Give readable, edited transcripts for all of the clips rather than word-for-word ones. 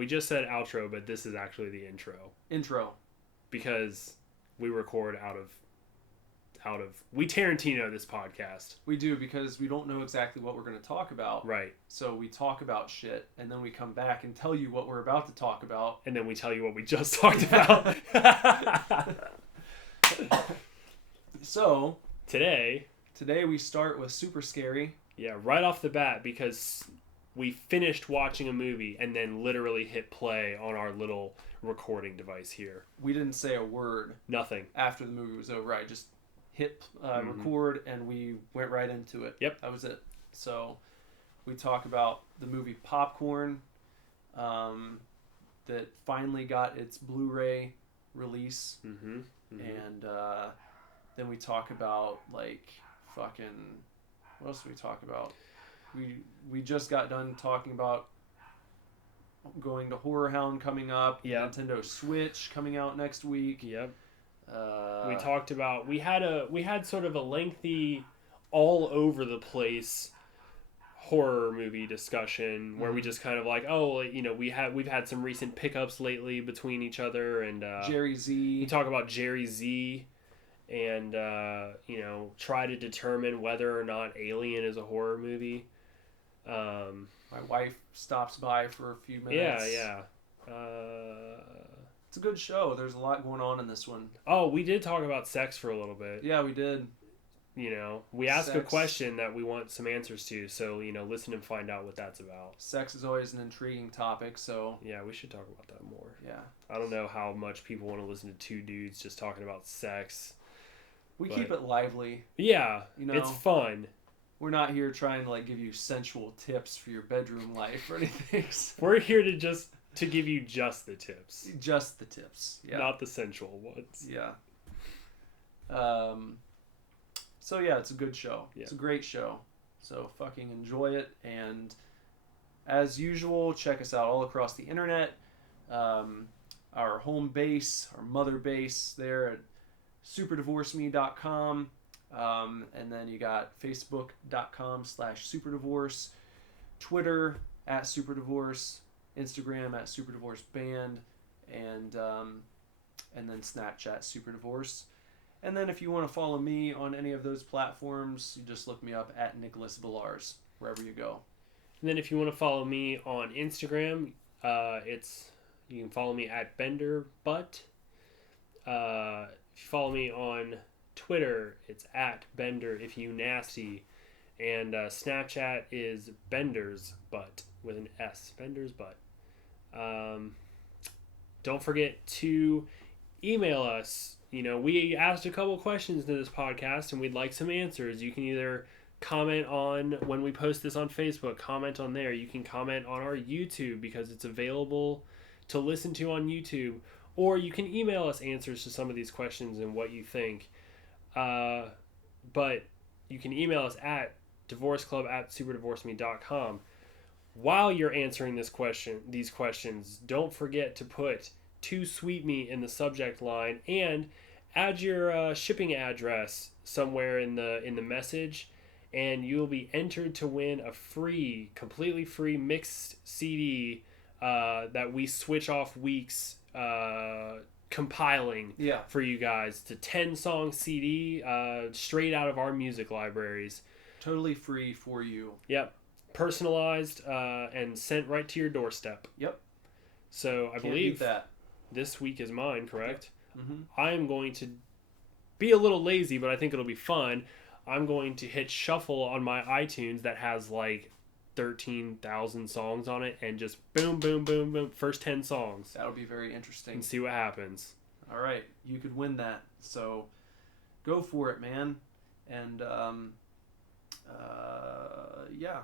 We just said outro, but this is actually the intro. Intro. Because we record out of we Tarantino this podcast. We do, because we don't know exactly what we're going to talk about. Right. So we talk about shit, and then we come back and tell you what we're about to talk about. And then we tell you what we just talked about. So, Today we start with Super Scary. Yeah, right off the bat, because we finished watching a movie and then literally hit play on our little recording device here. We didn't say a word. Nothing. After the movie was over. I just hit record, and we went right into it. Yep. That was it. So we talk about the movie Popcorn, that finally got its Blu-ray release. Mm-hmm. And then we talk about, like, fucking... What else did we talk about? We just got done talking about going to Horror Hound coming up. Yep. Nintendo Switch coming out next week. Yep. We talked about we had sort of a lengthy, all over the place horror movie discussion where we just kind of like, we've had some recent pickups lately between each other, and Jerry Z. We talk about Jerry Z, and try to determine whether or not Alien is a horror movie. My wife stops by for a few minutes. Yeah. It's a good show. There's a lot going on in this one. Oh, we did talk about sex for a little bit. Yeah, we did. We asked a Sex. question that we want some answers to, so, listen and find out what that's about. Sex is always an intriguing topic, so... Yeah, we should talk about that more. Yeah. I don't know how much people want to listen to two dudes just talking about sex. We keep it lively. Yeah, it's fun. We're not here trying to, like, give you sensual tips for your bedroom life or anything. We're here to give you just the tips. Just the tips, yeah. Not the sensual ones. Yeah. So, yeah, it's a good show. Yeah. It's a great show. So, fucking enjoy it. And, as usual, check us out all across the internet. Our home base, our mother base there at superdivorceme.com. And then you got facebook.com/superdivorce, Twitter @superdivorce, Instagram @superdivorceband, and then Snapchat superdivorce. And then if you want to follow me on any of those platforms, you just look me up @Nicholas Villars, wherever you go. And then if you want to follow me on Instagram, you can follow me @BenderButt. If you follow me on Twitter, it's @BenderIfYouNasty. And Snapchat is Bender's Butt with an S. Bender's Butt. Don't forget to email us. We asked a couple questions to this podcast, and we'd like some answers. You can either comment on, when we post this on Facebook, comment on there. You can comment on our YouTube, because it's available to listen to on YouTube. Or you can email us answers to some of these questions and what you think. But you can email us at divorceclub@superdivorceme.com. While you're answering these questions, don't forget to put "to sweet me" in the subject line, and add your shipping address somewhere in the message, and you'll be entered to win a completely free mixed CD that we switch off weeks compiling for you guys. It's a 10-song CD straight out of our music libraries. Totally free for you. Yep. Personalized and sent right to your doorstep. Yep. So I believe that this week is mine, correct? Mm-hmm. I am going to be a little lazy, but I think it'll be fun. I'm going to hit shuffle on my iTunes that has like 13,000 songs on it, and just boom, boom, boom, boom, first 10 songs. That'll be very interesting. And see what happens. All right. You could win that. So go for it, man. And yeah,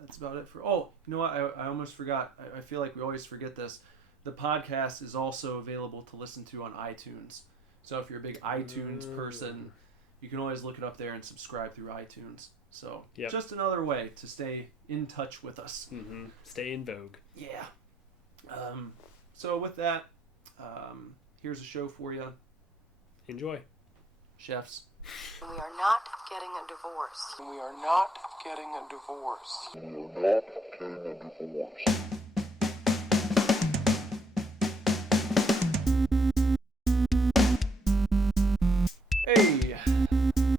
that's about it for... Oh, you know what? I almost forgot. I feel like we always forget this. The podcast is also available to listen to on iTunes. So if you're a big iTunes person, you can always look it up there and subscribe through iTunes. So just another way to stay in touch with us. Mm-hmm. Stay in vogue. Yeah. So with that, here's a show for you. Enjoy. Chefs. We are not getting a divorce. We are not getting a divorce. We are not getting a divorce.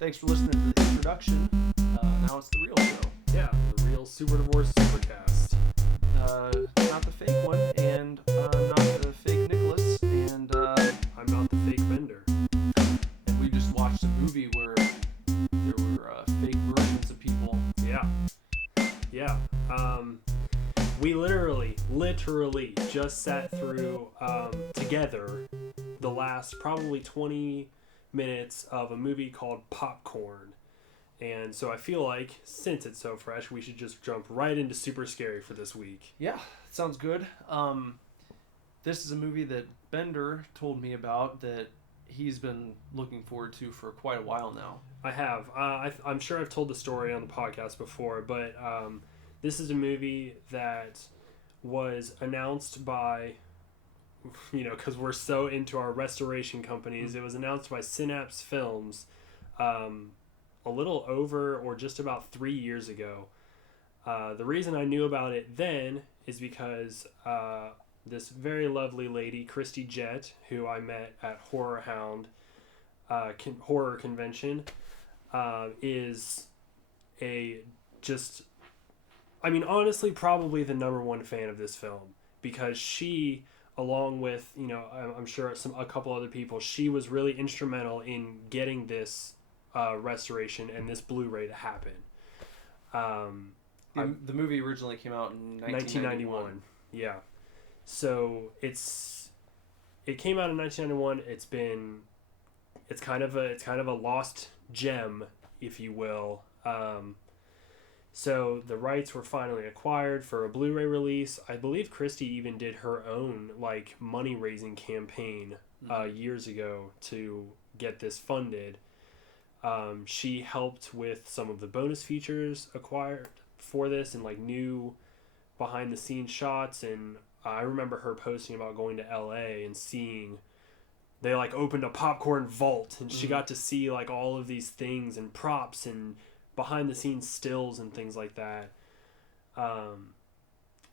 thanks for listening to the introduction. Now it's the real show. Yeah, the real Super Divorce Supercast. Not the fake one, and not the fake Nicholas, and I'm not the fake Bender. and we just watched a movie where there were fake versions of people. Yeah. Yeah. We literally just sat through together the last probably 20 minutes of a movie called Popcorn. And so I feel like, since it's so fresh, we should just jump right into Super Scary for this week. Yeah, sounds good. This is a movie that Bender told me about that he's been looking forward to for quite a while now. I have. I'm sure I've told the story on the podcast before, but this is a movie that was announced by, because we're so into our restoration companies, it was announced by Synapse Films a little over or just about 3 years ago. The reason I knew about it then is because this very lovely lady, Christy Jett, who I met at Horror Hound horror convention, is honestly probably the number one fan of this film, because she, along with I'm sure a couple other people, she was really instrumental in getting this restoration and this Blu-ray to happen. The movie originally came out in 1991. Yeah. So it came out in 1991. It's kind of a lost gem, if you will. So the rights were finally acquired for a Blu-ray release. I believe Christy even did her own money-raising campaign years ago to get this funded. She helped with some of the bonus features acquired for this and new behind-the-scenes shots. And I remember her posting about going to LA and seeing they opened a popcorn vault, and she got to see all of these things and props and behind the scenes stills and things like that.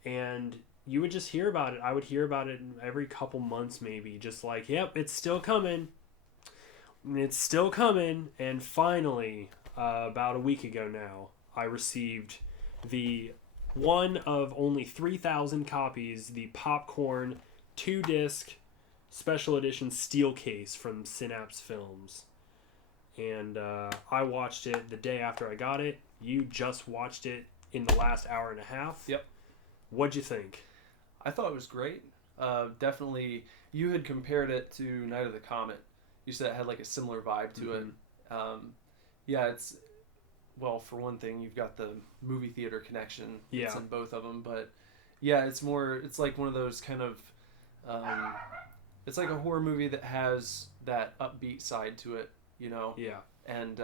And you would just hear about it. I would hear about it every couple months, maybe, just yep, it's still coming. It's still coming. And finally, about a week ago now, I received the one of only 3,000 copies, the Popcorn 2-disc special edition steel case from Synapse Films. And I watched it the day after I got it. You just watched it in the last hour and a half. Yep. What'd you think? I thought it was great. Definitely, you had compared it to Night of the Comet. You said it had a similar vibe to it. Yeah, it's, well, for one thing, you've got the movie theater connection. Yeah. It's in both of them, but yeah, it's one of those kind of, it's like a horror movie that has that upbeat side to it, Yeah. And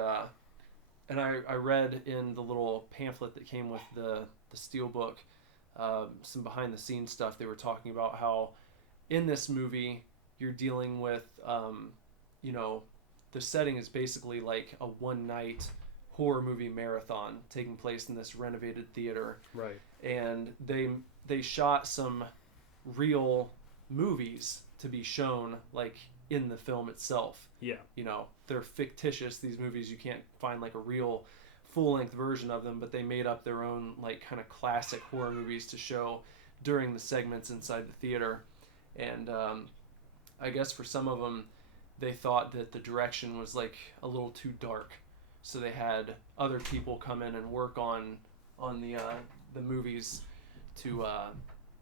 I read in the little pamphlet that came with the steelbook, some behind the scenes stuff. They were talking about how in this movie you're dealing with, the setting is basically a one night horror movie marathon taking place in this renovated theater. Right. And they shot some real movies to be shown in the film itself. Yeah. They're fictitious, these movies. You can't find a real full-length version of them, but they made up their own kind of classic horror movies to show during the segments inside the theater. And I guess for some of them they thought that the direction was a little too dark, so they had other people come in and work on the movies to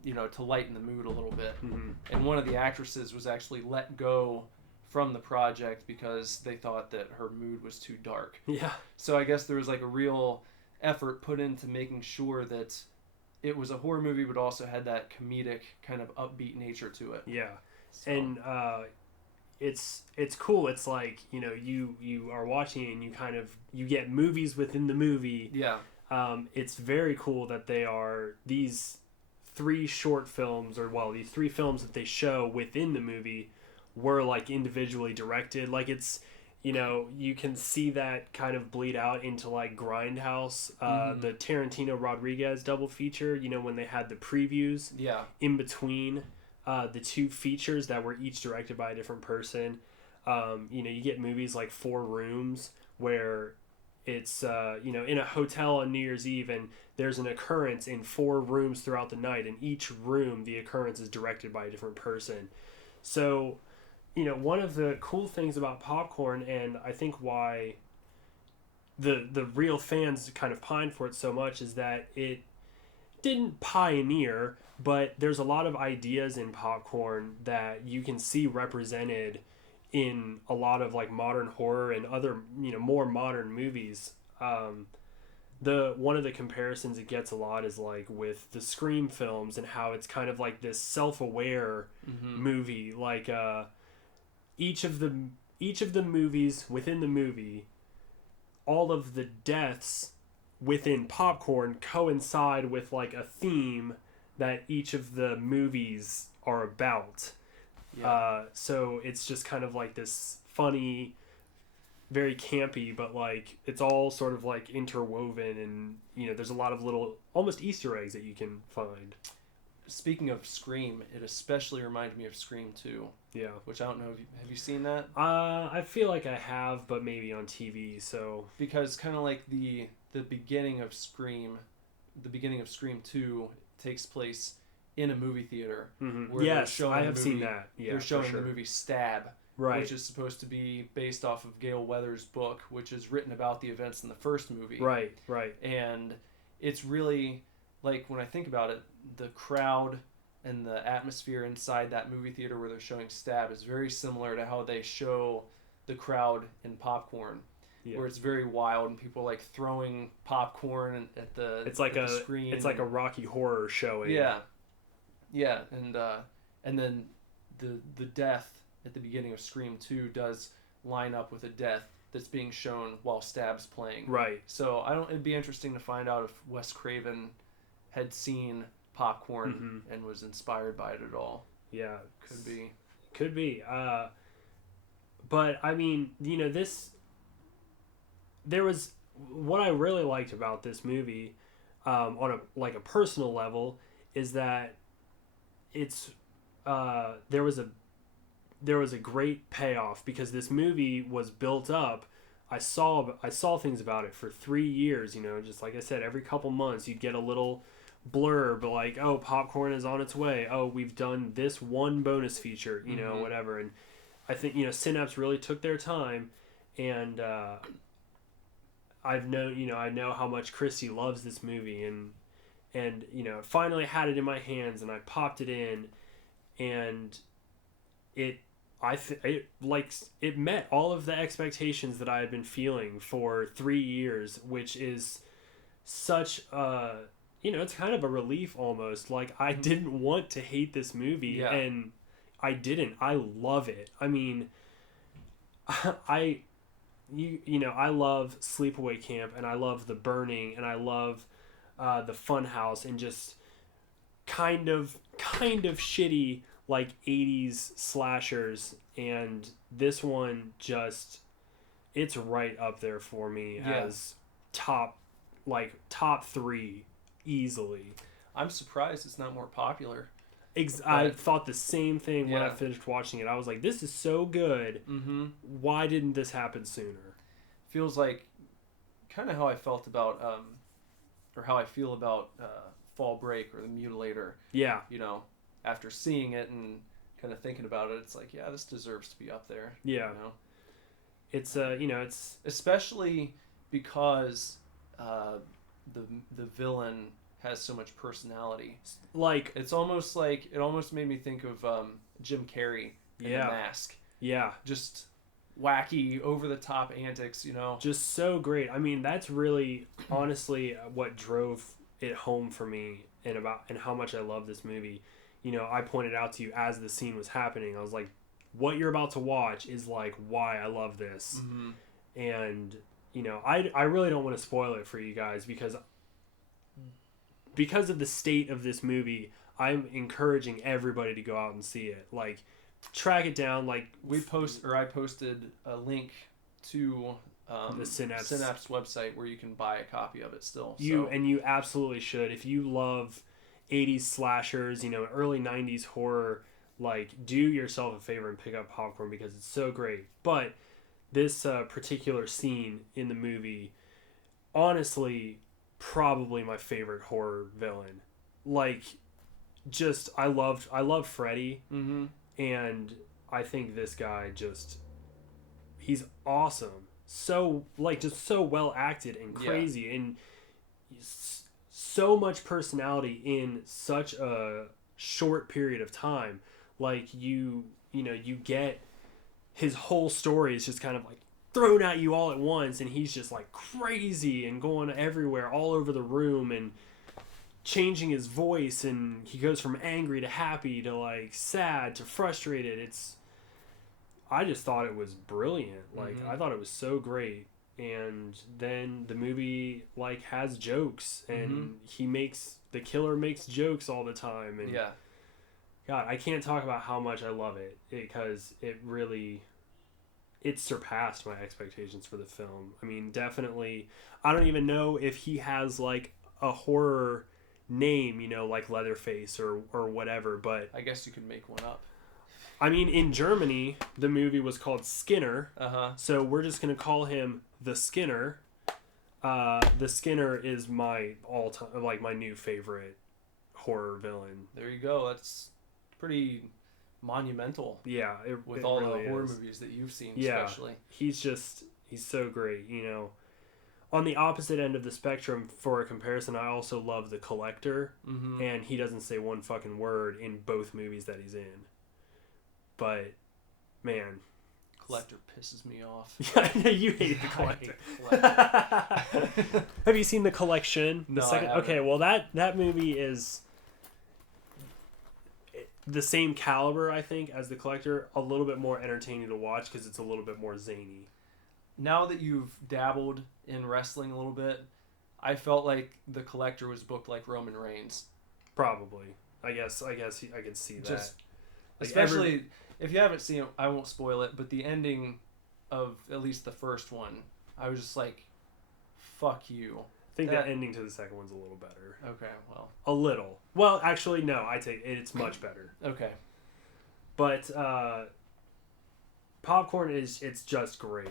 to lighten the mood a little bit. Mm-hmm. And one of the actresses was actually let go from the project because they thought that her mood was too dark. Yeah. So I guess there was a real effort put into making sure that it was a horror movie, but also had that comedic kind of upbeat nature to it. Yeah. So. And it's cool. It's you are watching it and you get movies within the movie. Yeah. It's very cool that they are these three short films, these three films that they show within the movie were individually directed. It's, you can see that kind of bleed out into Grindhouse, the Tarantino Rodriguez double feature, when they had the previews in between the two features that were each directed by a different person. You get movies like Four Rooms, where it's in a hotel on New Year's Eve, and there's an occurrence in 4 rooms throughout the night, and each room the occurrence is directed by a different person. So one of the cool things about popcorn, and I think why the real fans kind of pine for it so much, is that it didn't pioneer, but there's a lot of ideas in popcorn that you can see represented in a lot of like modern horror and other more modern movies. The one of the comparisons it gets a lot is like with the Scream films, and how it's kind of like this self-aware movie. Like each of the movies within the movie, all of the deaths within popcorn coincide with like a theme that each of the movies are about. So it's just kind of like this funny, very campy, but like it's all sort of like interwoven, and there's a lot of little almost Easter eggs that you can find. Speaking of Scream, it especially reminded me of Scream 2. Yeah. Which I don't know, have you seen that? I feel like I have, but maybe on TV, so. Because kind of like the beginning of Scream 2 takes place in a movie theater. Mm-hmm. Yes, I have seen that. Yeah, they're showing the movie Stab, right, which is supposed to be based off of Gail Weathers' book, which is written about the events in the first movie. Right. And it's really, like, when I think about it, the crowd and the atmosphere inside that movie theater where they're showing Stab is very similar to how they show the crowd in Popcorn. Yeah. Where it's very wild and people like throwing popcorn at the screen. It's like a Rocky Horror showing. Yeah, and then the death at the beginning of Scream 2 does line up with a death that's being shown while Stab's playing. Right. So it'd be interesting to find out if Wes Craven had seen Popcorn and was inspired by it at all. Yeah, could be. But I mean, there was what I really liked about this movie, on a personal level, is that it's there was a great payoff, because this movie was built up. I saw things about it for 3 years. Just like I said, every couple months you'd get a little blurb like, oh, Popcorn is on its way. Oh, we've done this one bonus feature. Whatever. And I think Synapse really took their time, and I know how much Christy loves this movie, and finally had it in my hands, and I popped it in, and it met all of the expectations that I had been feeling for 3 years, which is such it's kind of a relief almost. Like, I didn't want to hate this movie, and I didn't. I love it. I mean, I love Sleepaway Camp, and I love The Burning, and I love the Funhouse, and just kind of shitty like 80s slashers, and this one it's right up there for me as top 3 easily. I'm surprised it's not more popular. I thought the same thing when I finished watching it. I was like, this is so good. Why didn't this happen sooner? Feels like kind of how I felt about or how I feel about Fall Break or The Mutilator. Yeah. After seeing it and kind of thinking about it, it's like, yeah, this deserves to be up there. Yeah. It's it's especially because the villain has so much personality. Like, it almost made me think of Jim Carrey in The Mask. Yeah. Just wacky, over the top antics, Just so great. I mean, that's really honestly what drove it home for me, and how much I love this movie. I pointed out to you as the scene was happening, I was like, what you're about to watch is like why I love this. And I really don't want to spoil it for you guys, because of the state of this movie. I'm encouraging everybody to go out and see it. Like, track it down. Like, I posted a link to the Synapse website where you can buy a copy of it still. And you absolutely should. If you love 80s slashers, early 90s horror, like, do yourself a favor and pick up Popcorn, because it's so great. But this particular scene in the movie, honestly, probably my favorite horror villain. Like, just I love Freddy, Mm-hmm. and I think this guy he's awesome. So like just so well acted and crazy and so much personality in such a short period of time. Like you get his whole story is just kind of like thrown at you all at once, and he's just like crazy and going everywhere all over the room and changing his voice, and he goes from angry to happy to like sad to frustrated. I just thought it was brilliant. Like I thought it was so great. And then the movie like has jokes, and the killer makes jokes all the time, and God, I can't talk about how much I love it because it surpassed my expectations for the film. I mean, definitely, I don't even know if he has like a horror name, like Leatherface or whatever, but I guess you could make one up. I mean, in Germany, the movie was called Skinner, so we're just going to call him the Skinner. The Skinner is my all-time, like my new favorite horror villain. There you go. That's pretty monumental. Yeah, with it all really the horror is. movies that you've seen, Yeah, especially. he's so great. On the opposite end of the spectrum, for a comparison, I also love The Collector, and he doesn't say one fucking word in both movies that he's in. But, man. Collector pisses me off. Yeah, you hate The Collector. Collector. Have you seen The Collection? No, I haven't. Okay, well, that movie is the same caliber, I think, as The Collector. A little bit more entertaining to watch because it's a little bit more zany. Now that you've dabbled in wrestling a little bit, I felt like The Collector was booked like Roman Reigns. Probably. I guess I could see that. Just, like especially if you haven't seen it, I won't spoil it, but the ending of at least the first one, I was just like, fuck you. I think the ending to the second one's a little better. Okay, well. A little. Well, actually, no. I take it. It's much better. Okay. But Popcorn it's just great.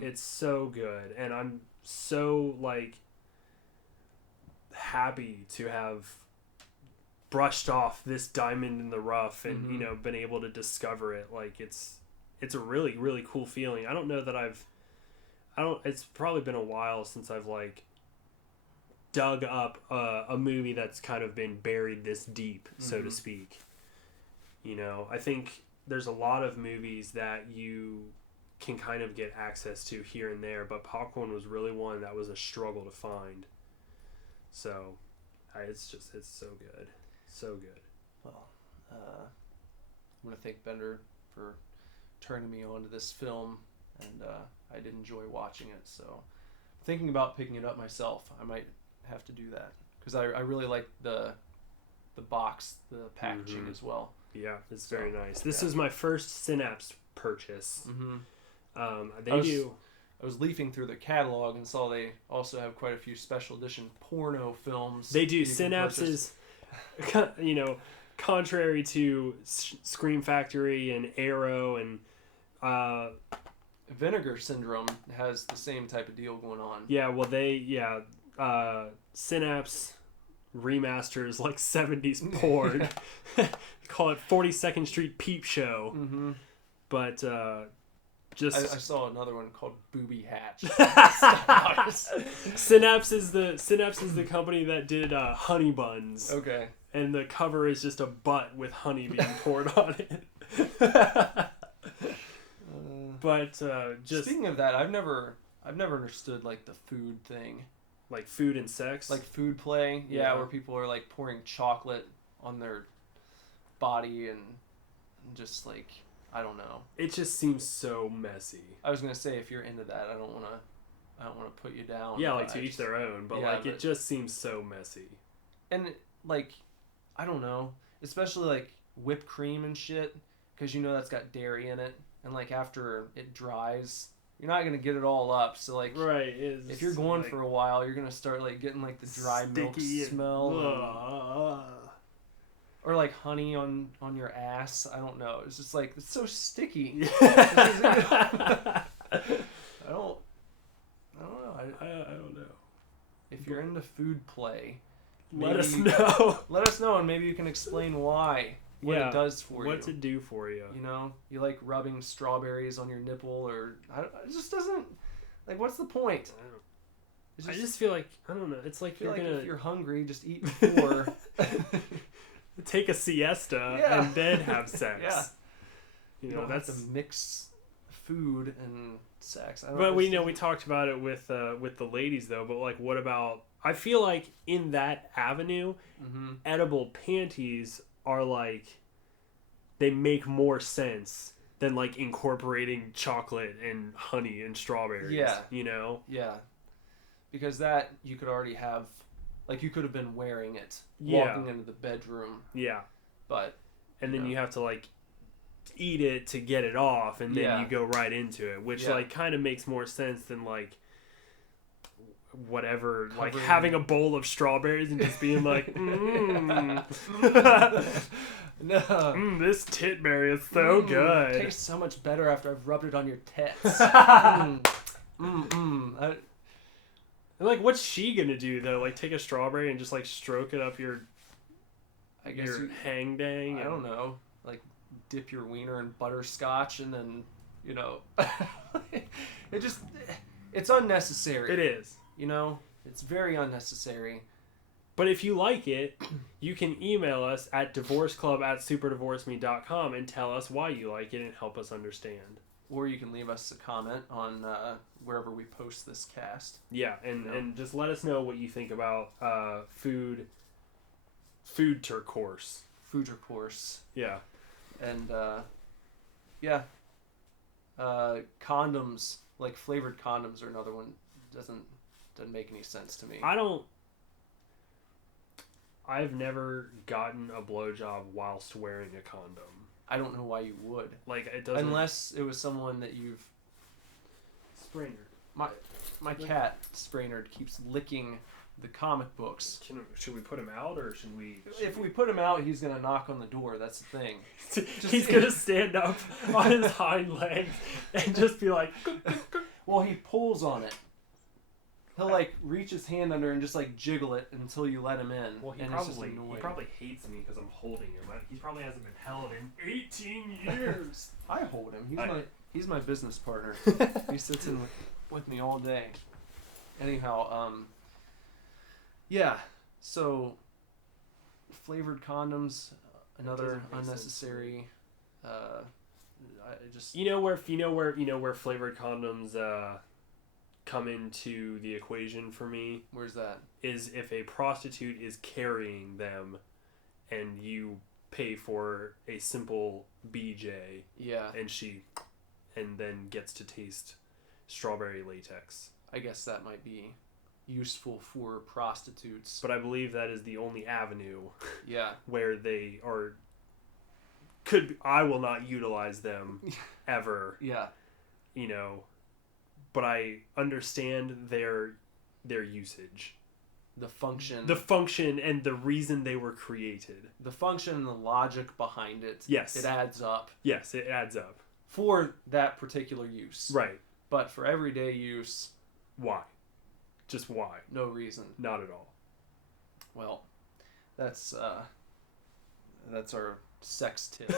It's so good, and I'm so like happy to have brushed off this diamond in the rough and been able to discover it. Like it's a really, really cool feeling. I don't know that it's probably been a while since I've like dug up a movie that's kind of been buried this deep, so to speak. I think there's a lot of movies that you can kind of get access to here and there, but Popcorn was really one that was a struggle to find. So it's so good. So good. Well, I'm going to thank Bender for turning me on to this film, and I did enjoy watching it, so thinking about picking it up myself. I might have to do that, because I really like the box, the packaging as well. Yeah, it's very nice. This is my first Synapse purchase. I was leafing through the catalog and saw they also have quite a few special edition porno films. They do. Synapse is, contrary to Scream Factory and Arrow and Vinegar Syndrome has the same type of deal going on. Yeah, well Synapse remasters like 70s porn. Call it 42nd Street Peep Show. But I saw another one called Booby Hatch. Synapse is the company that did Honey Buns. Okay. And the cover is just a butt with honey being poured on it. But just speaking of that, I've never understood like the food thing. Like food and sex? Like food play. Yeah, where people are like pouring chocolate on their body and just like, I don't know. It just seems so messy. I was gonna say, if you're into that, I don't wanna put you down. Yeah, like to each their own, but it just seems so messy. And like, I don't know, especially like whipped cream and shit, because that's got dairy in it, and like after it dries, you're not gonna get it all up. So like, right, if you're going for a while, you're gonna start like getting like the dry milk smell. Or like honey on your ass. I don't know. It's just like, it's so sticky. I don't know. I don't know. If you're into food play, Let us maybe- know. Let us know, and maybe you can explain why. What Yeah, it does for you. What's it do for you? You know, you like rubbing strawberries on your nipple, or it just doesn't. Like, what's the point? I just feel like, I don't know. It's like I feel you're like gonna if you're hungry, just eat before. take a siesta Yeah. and then have sex. Yeah. You You know, don't that's. have to mix food and sex. But we talked about it with the ladies though. But like, what about? I feel like in that avenue, Mm-hmm. edible panties are like, they make more sense than like incorporating chocolate and honey and strawberries. Yeah. You know. Yeah, because that you could already have, like you could have been wearing it Yeah. walking into the bedroom, Yeah. but And then know. you have to like eat it to get it off, and then Yeah. you go right into it, which Yeah. like kind of makes more sense than like whatever, like Covering- having a bowl of strawberries and just being like, no. this titberry is so good. It tastes so much better after I've rubbed it on your tits. I, And like, what's she gonna do though? Like, take a strawberry and just like stroke it up your I guess your you, hang dang? I don't know, like dip your wiener in butterscotch and then, you know, it's unnecessary. It is. You know, it's very unnecessary. But if you like it, you can email us at divorceclub@superdivorceme.com and tell us why you like it and help us understand. Or you can leave us a comment on wherever we post this cast. Yeah, and just let us know what you think about food intercourse. Food course. Yeah. And, yeah. Condoms, like flavored condoms are another one. Doesn't make any sense to me. I've never gotten a blowjob whilst wearing a condom. I don't know why you would. Like, it doesn't... Unless it was someone that you've... Sprainer. My cat, Sprainerd, keeps licking the comic books. Should we put him out, or should we... If we put him out, he's going to knock on the door. That's the thing. He's going to stand up on his hind legs and just be like... Well, he pulls on it. He'll, like, reach his hand under and just, like, jiggle it until you let him in. Well, he and it's just annoying. probably hates me because I'm holding him. He probably hasn't been held in 18 years. I hold him. He's my business partner. He sits in with me all day. Anyhow, yeah. So, flavored condoms, another Doesn't make sense unnecessary. I just You know where flavored condoms come into the equation for me where's that? is if a prostitute is carrying them, and you pay for a simple BJ, Yeah, and then gets to taste strawberry latex. I guess that might be useful for prostitutes. But I believe that is the only avenue Yeah, where they are. I will not utilize them ever, yeah, you know, but I understand their usage, the function, and the reason they were created. the function and the logic behind it. Yes. It adds up Yes, it adds up. for that particular use. Right. But for everyday use, Why? Just why? no reason. Not at all. Well, that's our sex tips.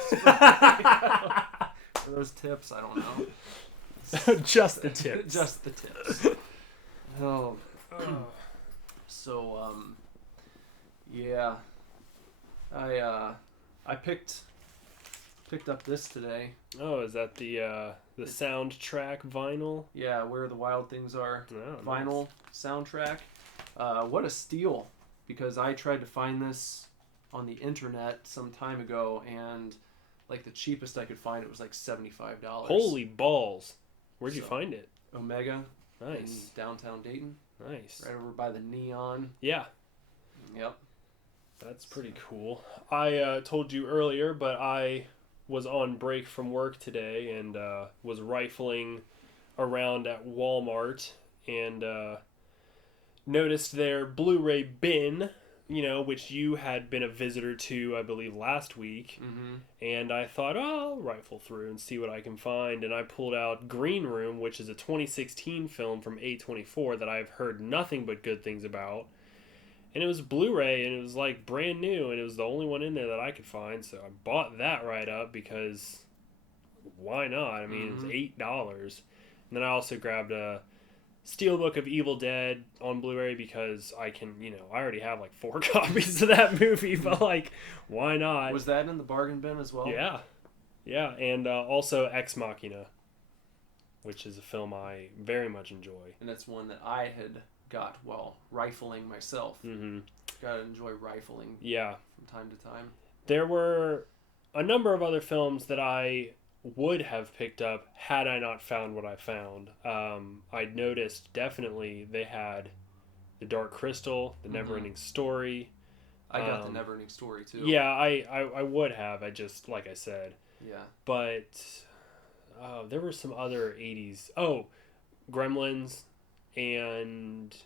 For those tips, I don't know. Just the tips. Just the tips. Oh. So, yeah. I picked up this today. Oh, is that the soundtrack vinyl? Yeah, Where the Wild Things Are Oh, vinyl soundtrack. What a steal, because I tried to find this on the internet some time ago, and like the cheapest I could find, it was like $75. Holy balls. Where'd you So- find it? Omega in Nice. downtown Dayton, Nice. right over by the Neon. Yeah. Yep. That's pretty cool. I told you earlier, but I was on break from work today and was rifling around at Walmart and noticed their Blu-ray bin which you had been a visitor to, I believe, last week. Mm-hmm. And I thought, oh, I'll rifle through and see what I can find. And I pulled out Green Room, which is a 2016 film from A24 that I've heard nothing but good things about. And it was Blu-ray, and it was like brand new, and it was the only one in there that I could find. So I bought that right up because why not? I mean, Mm-hmm. It's $8. And then I also grabbed a Steelbook of Evil Dead on Blu-ray because I can, I already have like 4 copies of that movie, but like, why not? Was that in the bargain bin as well? Yeah. Yeah, and also Ex Machina, which is a film I very much enjoy. And that's one that I had got while rifling myself. Mm-hmm. Gotta enjoy rifling Yeah. from time to time. There were a number of other films that I would have picked up had I not found what I found. I noticed definitely they had The Dark Crystal, The Neverending Story. I got The Neverending Story too. Yeah, I would have. I just, like I said. Yeah. But there were some other 80s. Oh, Gremlins and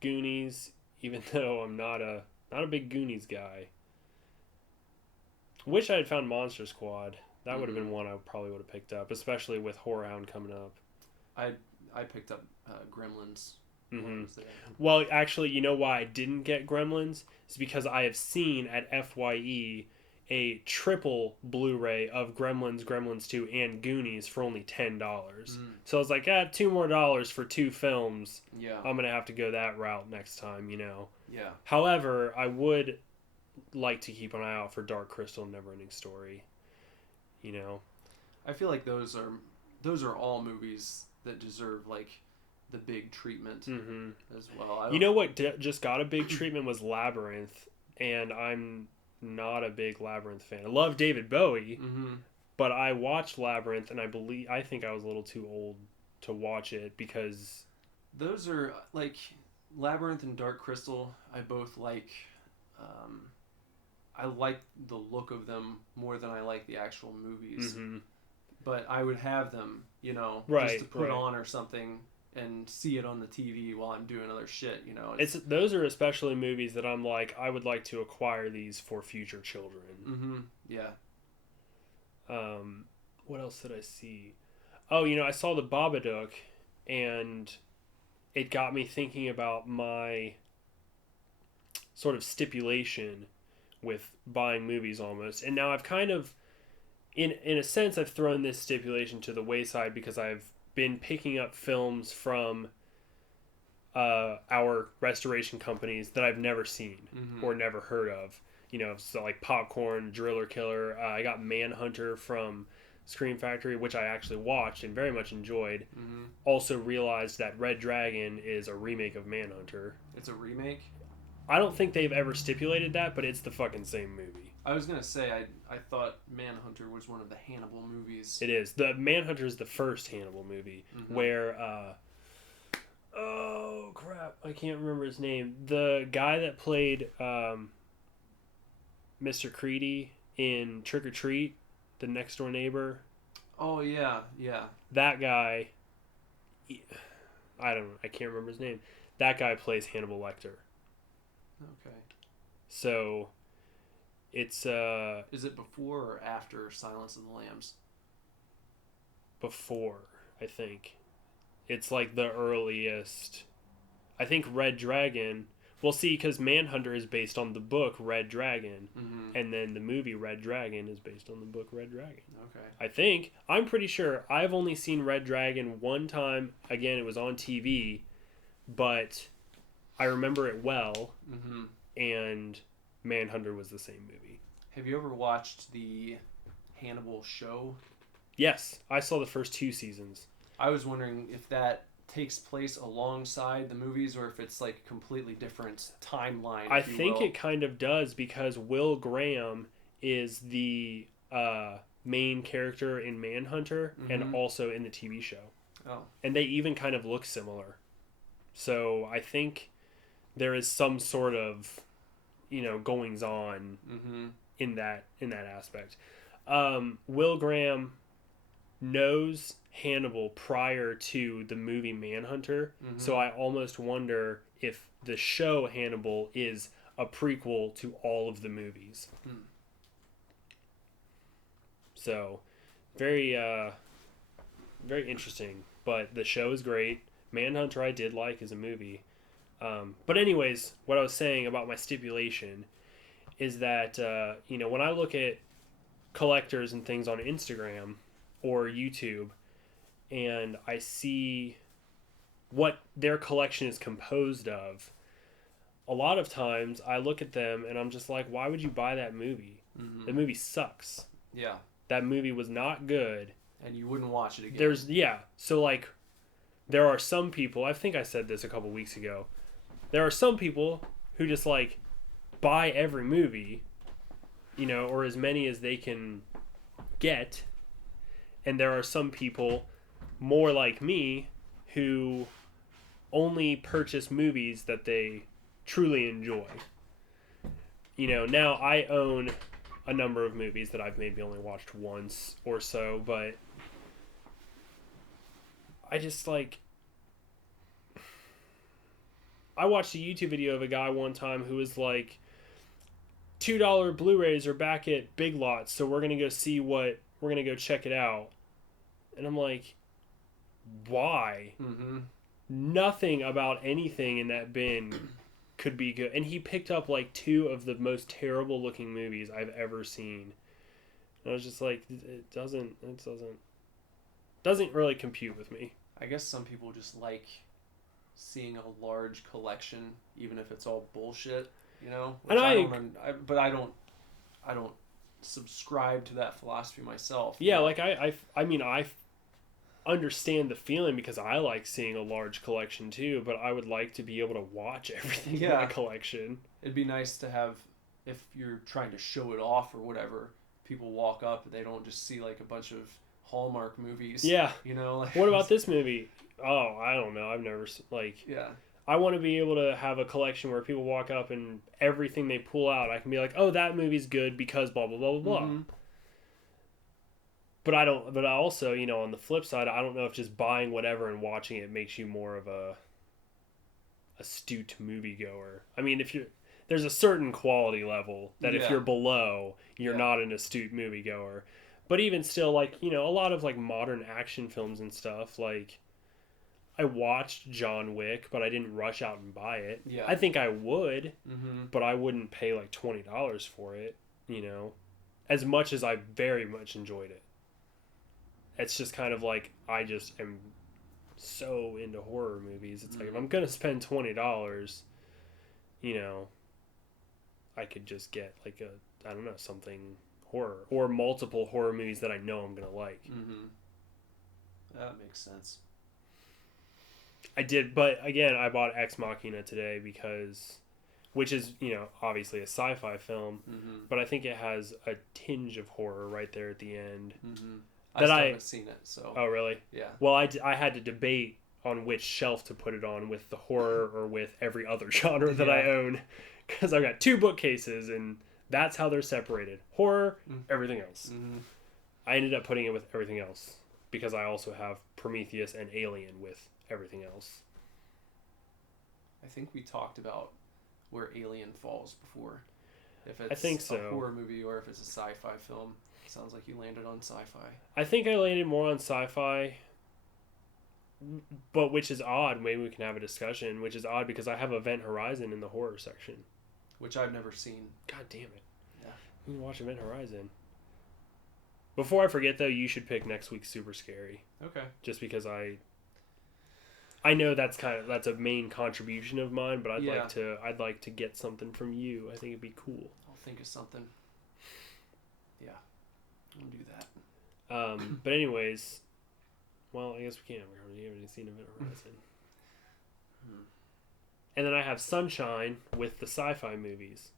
Goonies, even though I'm not a big Goonies guy. Wish I had found Monster Squad. That would have been one I probably would have picked up, especially with Horror Hound coming up. I picked up Gremlins. Mm-hmm. Well, actually, you know why I didn't get Gremlins? It's because I have seen at FYE a triple Blu-ray of Gremlins, Gremlins 2, and Goonies for only $10. So I was like, $2 more for 2 films. Yeah. I'm going to have to go that route next time, Yeah. However, I would like to keep an eye out for Dark Crystal and Neverending Story. I feel like those are all movies that deserve like the big treatment as well. You know what just got a big treatment was Labyrinth, and I'm not a big Labyrinth fan. I love David Bowie, but I watched Labyrinth, and I think I was a little too old to watch it because those are like Labyrinth and Dark Crystal. I both like. I like the look of them more than I like the actual movies. But I would have them, just to put on or something and see it on the TV while I'm doing other shit, Those are especially movies that I'm like, I would like to acquire these for future children. Yeah. What else did I see? Oh, I saw The Babadook, and it got me thinking about my sort of stipulation with buying movies almost. And now I've kind of, in a sense, I've thrown this stipulation to the wayside because I've been picking up films from our restoration companies that I've never seen or never heard of. So like Popcorn, Driller Killer. I got Manhunter from Scream Factory, which I actually watched and very much enjoyed. Also realized that Red Dragon is a remake of Manhunter. It's a remake? I don't think they've ever stipulated that, but it's the fucking same movie. I was going to say, I thought Manhunter was one of the Hannibal movies. It is. The Manhunter is the first Hannibal movie where, oh crap, I can't remember his name. The guy that played Mr. Creedy in Trick or Treat, the next door neighbor. Oh, yeah. That guy, I can't remember his name. That guy plays Hannibal Lecter. Okay. So, it's Is it before or after Silence of the Lambs? Before, I think. It's like the earliest. I think Red Dragon. Well, see, because Manhunter is based on the book Red Dragon, and then the movie Red Dragon is based on the book Red Dragon. Okay. I think. I'm pretty sure. I've only seen Red Dragon one time. Again, it was on TV, but I remember it well, and Manhunter was the same movie. Have you ever watched the Hannibal show? Yes, I saw the first 2 seasons. I was wondering if that takes place alongside the movies or if it's like a completely different timeline. I think it kind of does because Will Graham is the main character in Manhunter and also in the TV show. Oh. And they even kind of look similar. So I think there is some sort of, goings on in that aspect. Will Graham knows Hannibal prior to the movie Manhunter, so I almost wonder if the show Hannibal is a prequel to all of the movies. So, very very interesting. But the show is great. Manhunter I did like as a movie. But anyways, what I was saying about my stipulation is that, when I look at collectors and things on Instagram or YouTube and I see what their collection is composed of, a lot of times I look at them and I'm just like, why would you buy that movie? The movie sucks. Yeah. That movie was not good. And you wouldn't watch it again. So like, there are some people, I think I said this a couple weeks ago, there are some people who just like buy every movie, or as many as they can get. And there are some people more like me who only purchase movies that they truly enjoy. Now I own a number of movies that I've maybe only watched once or so, but I just like, I watched a YouTube video of a guy one time who was like, $2 Blu-rays are back at Big Lots, so we're going to go check it out. And I'm like, why? Nothing about anything in that bin could be good. And he picked up like 2 of the most terrible looking movies I've ever seen. And I was just like, it doesn't really compute with me. I guess some people just like seeing a large collection, even if it's all bullshit, Which And I don't subscribe to that philosophy myself. Yeah, like I understand the feeling because I like seeing a large collection too, but I would like to be able to watch everything in my collection. It'd be nice to have, if you're trying to show it off or whatever, people walk up and they don't just see like a bunch of Hallmark movies. Yeah. Like, what about this movie? Oh, I don't know. I've never Yeah. I want to be able to have a collection where people walk up and everything they pull out, I can be like, oh, that movie's good because blah blah blah blah blah. But I also, on the flip side, I don't know if just buying whatever and watching it makes you more of a astute moviegoer. I mean, there's a certain quality level that if you're below, you're not an astute moviegoer. But even still, like, a lot of like modern action films and stuff, like, I watched John Wick, but I didn't rush out and buy it. Yeah. I think I would, but I wouldn't pay like $20 for it, as much as I very much enjoyed it. It's just kind of like, I just am so into horror movies. It's like, if I'm going to spend $20, I could just get like something horror or multiple horror movies that I know I'm going to like. That makes sense. I did, but again, I bought Ex Machina today which is, obviously a sci-fi film, but I think it has a tinge of horror right there at the end. I still haven't seen it, so. Oh, really? Yeah. Well, I had to debate on which shelf to put it on, with the horror or with every other genre that I own, because I've got 2 bookcases, and that's how they're separated. Horror, everything else. I ended up putting it with everything else, because I also have Prometheus and Alien with everything else. I think we talked about where Alien falls before. If it's I think so. a horror movie or if it's a sci-fi film. Sounds like you landed on sci-fi. I think I landed more on sci-fi, but which is odd. Maybe we can have a discussion, which is odd because I have Event Horizon in the horror section. Which I've never seen. God damn it. Yeah. We can watch Event Horizon. Before I forget, though, you should pick next week's Super Scary. Okay. Just because I know that's a main contribution of mine, but I'd like to get something from you. I think it'd be cool. I'll think of something. Yeah. We'll do that. But anyways, well, I guess we can't. We haven't seen Event Horizon. And then I have Sunshine with the sci-fi movies.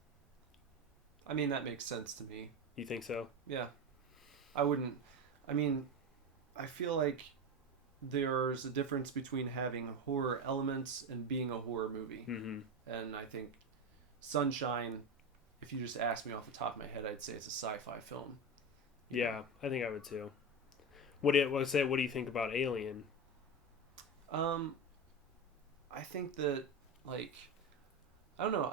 I mean, that makes sense to me. You think so? Yeah. I feel like there's a difference between having horror elements and being a horror movie. And I think Sunshine, if you just ask me off the top of my head, I'd say it's a sci-fi film. Yeah, I think I would too. What do you think about Alien? I think that, like, I don't know.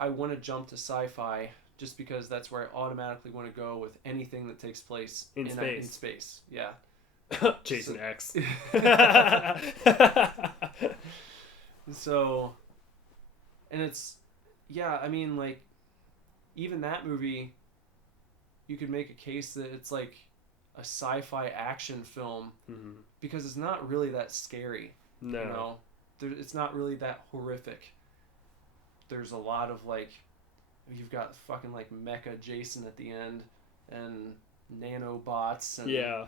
I want to jump to sci-fi just because that's where I automatically want to go with anything that takes place In space. In space, yeah. Jason X. So, and it's, yeah, I mean, like, even that movie, you could make a case that it's like a sci-fi action film because it's not really that scary. No. You know? It's not really that horrific. There's a lot of, like, you've got fucking, like, Mecha Jason at the end and nanobots. And yeah.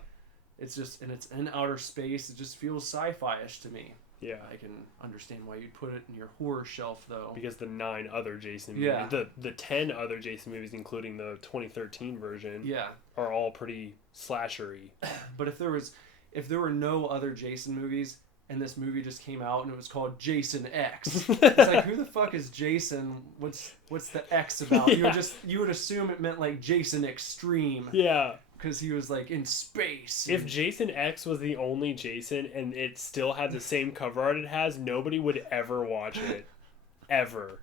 It's just, and it's in outer space. It just feels sci-fi-ish to me. Yeah. I can understand why you'd put it in your horror shelf, though. Because the 9 other Jason movies, the 10 other Jason movies, including the 2013 version, are all pretty slashery. But if there were no other Jason movies, and this movie just came out and it was called Jason X, it's like, who the fuck is Jason? What's the X about? Yeah. You would assume it meant like Jason Extreme. Yeah. Because he was like in space. If Jason X was the only Jason and it still had the same cover art it has, nobody would ever watch it. Ever.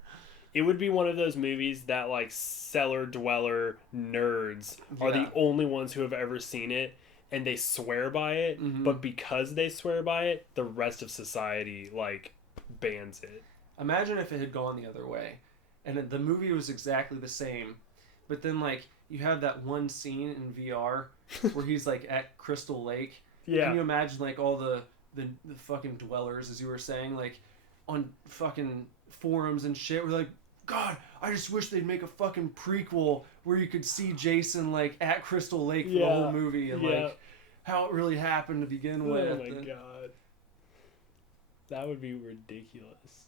It would be one of those movies that, like, cellar dweller nerds are the only ones who have ever seen it, and they swear by it, but because they swear by it, the rest of society, like, bans it. Imagine if it had gone the other way, and the movie was exactly the same, but then, like, you have that one scene in VR where he's, like, at Crystal Lake. Yeah. Can you imagine, like, all the fucking dwellers, as you were saying, like, on fucking forums and shit, were like, God, I just wish they'd make a fucking prequel where you could see Jason, like, at Crystal Lake for the whole movie and, like, how it really happened to begin with. Oh, my God. That would be ridiculous.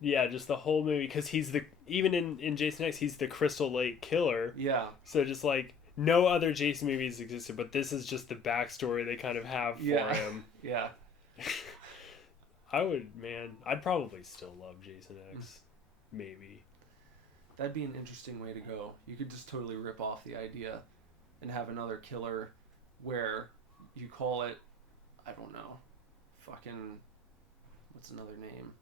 Yeah, just the whole movie, because he's even in Jason X, he's the Crystal Lake killer. Yeah. So just, like, no other Jason movies existed, but this is just the backstory they kind of have for him. Yeah. I'd probably still love Jason X. Maybe. That'd be an interesting way to go. You could just totally rip off the idea and have another killer where you call it, I don't know, fucking, what's another name?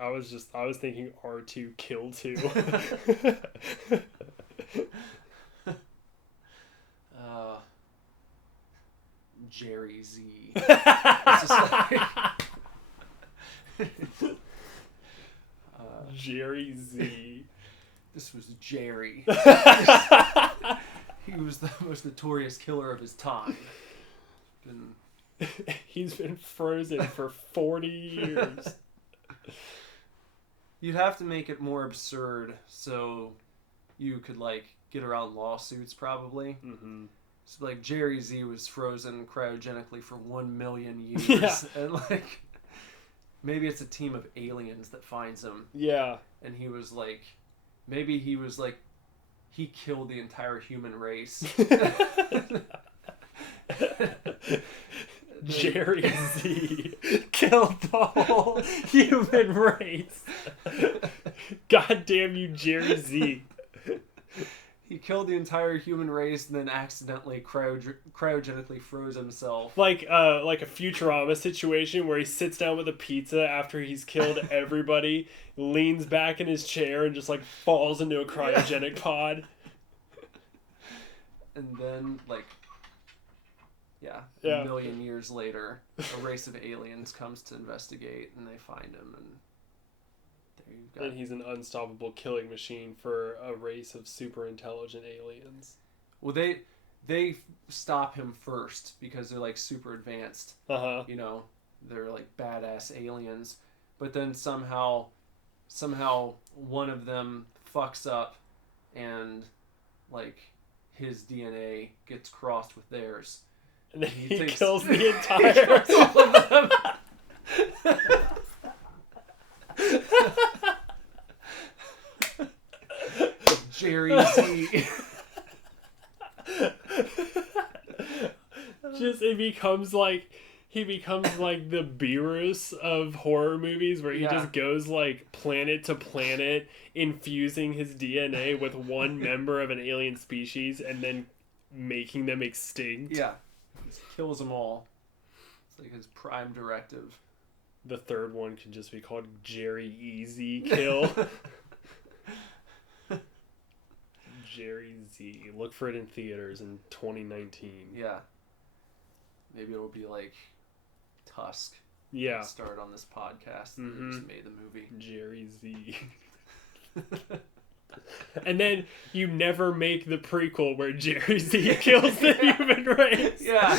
I was thinking R2 Kill 2. Jerry Z. It's just like, Jerry Z. This was Jerry. He was the most notorious killer of his time. He's been frozen for 40 years. You'd have to make it more absurd so you could, like, get around lawsuits, probably. Mm-hmm. So, like, Jerry Z was frozen cryogenically for 1 million years. Yeah. And, like, maybe it's a team of aliens that finds him. Yeah. And he was, like, maybe he was, like, he killed the entire human race. Jerry Z killed the whole human race. God damn you, Jerry Z. He killed the entire human race and then accidentally cryogenically froze himself. Like a Futurama situation where he sits down with a pizza after he's killed everybody, leans back in his chair and just, like, falls into a cryogenic pod. And then, like, a million years later, a race of aliens comes to investigate, and they find him, and there you go. And he's an unstoppable killing machine for a race of super intelligent aliens. Well, they stop him first because they're, like, super advanced. Uh-huh. You know, they're, like, badass aliens. But then somehow one of them fucks up, and, like, his DNA gets crossed with theirs. And then he thinks, kills the he entire... kills all of them. Jerry Z. Just, he becomes like the Beerus of horror movies, where he just goes, like, planet to planet, infusing his DNA with one member of an alien species and then making them extinct. Yeah. Just kills them all. It's like his prime directive. The third one could just be called Jerry Easy Kill. Jerry Z. Look for it in theaters in 2019. Yeah. Maybe it'll be like Tusk. Yeah. Start on this podcast and they just made the movie. Jerry Z. And then you never make the prequel where Jerry Z kills the human race. Yeah,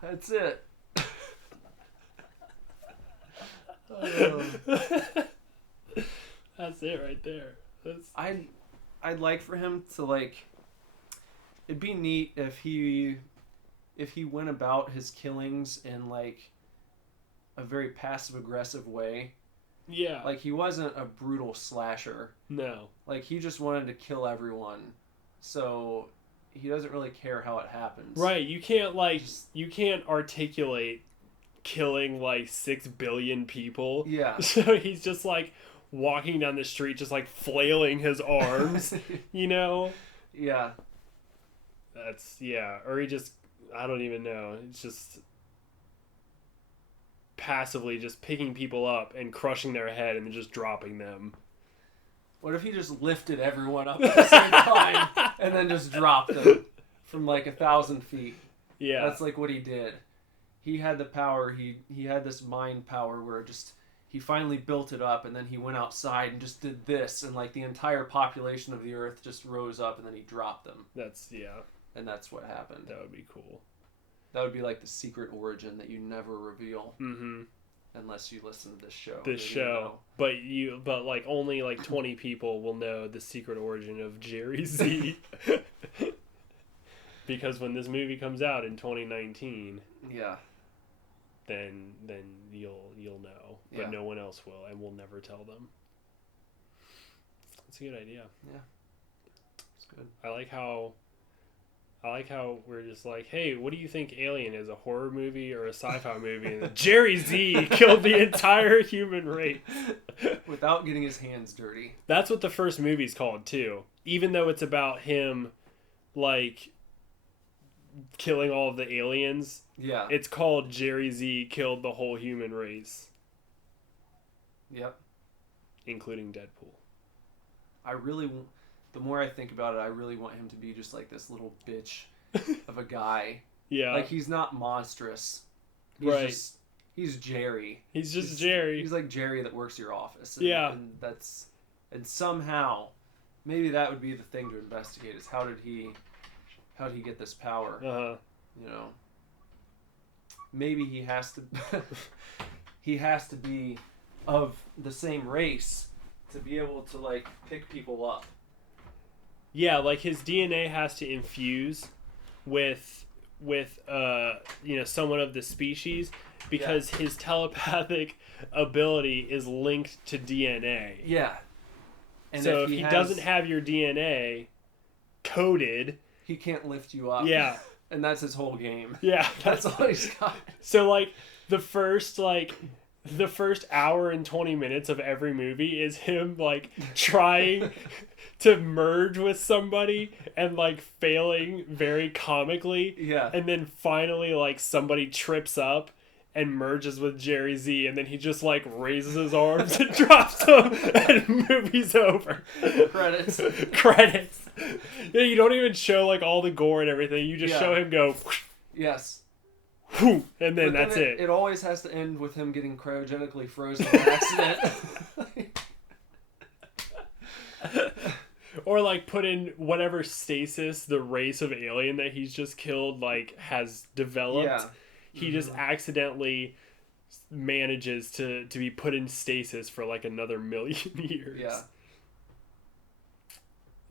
that's it. That's it. That's it right there. I'd like for him to like. It'd be neat if he went about his killings in like a very passive aggressive way. Yeah. Like he wasn't a brutal slasher. No. Like he just wanted to kill everyone. So he doesn't really care how it happens. Right. You can't articulate killing like 6 billion people. Yeah. So he's just like walking down the street just like flailing his arms, you know? Yeah. Or he just, I don't even know. It's just passively just picking people up and crushing their head and then just dropping them. What if he just lifted everyone up at the same time and then just dropped them from like 1,000 feet? Yeah. That's like what he did. He had the power, he had this mind power where just he finally built it up and then he went outside and just did this and like the entire population of the earth just rose up and then he dropped them. And that's what happened. That would be cool. That would be like the secret origin that you never reveal. Mm-hmm. Unless you listen to this show. But like only like 20 people will know the secret origin of Jerry Z. Because when this movie comes out in 2019, yeah, then you'll know, but no one else will, and we'll never tell them. That's a good idea. Yeah, it's good. I like how we're just like, hey, what do you think Alien is, a horror movie or a sci-fi movie? And then Jerry Z killed the entire human race without getting his hands dirty. That's what the first movie's called too. Even though it's about him, like, killing all of the aliens. Yeah. It's called Jerry Z killed the whole human race. Yep. Including Deadpool. The more I think about it, I really want him to be just like this little bitch of a guy. Yeah. Like he's not monstrous. He's Jerry. He's just Jerry. He's like Jerry that works your office. And somehow, maybe that would be the thing to investigate is how did he get this power? Uh-huh. You know, maybe he has to be of the same race to be able to like pick people up. Yeah, like his DNA has to infuse with someone of the species because his telepathic ability is linked to DNA. Yeah. And so if he doesn't have your DNA coded, he can't lift you up. Yeah. And that's his whole game. Yeah. That's all he's got. So like the first hour and 20 minutes of every movie is him like trying to merge with somebody and like failing very comically. Yeah. And then finally like somebody trips up and merges with Jerry Z and then he just like raises his arms and drops them and movie's over. Credits. Yeah, you don't even show like all the gore and everything. You just show him go. Yes. And then that's it. It always has to end with him getting cryogenically frozen by accident. Or like put in whatever stasis the race of alien that he's just killed like has developed. Yeah. He just accidentally manages to be put in stasis for like another 1,000,000 years. Yeah.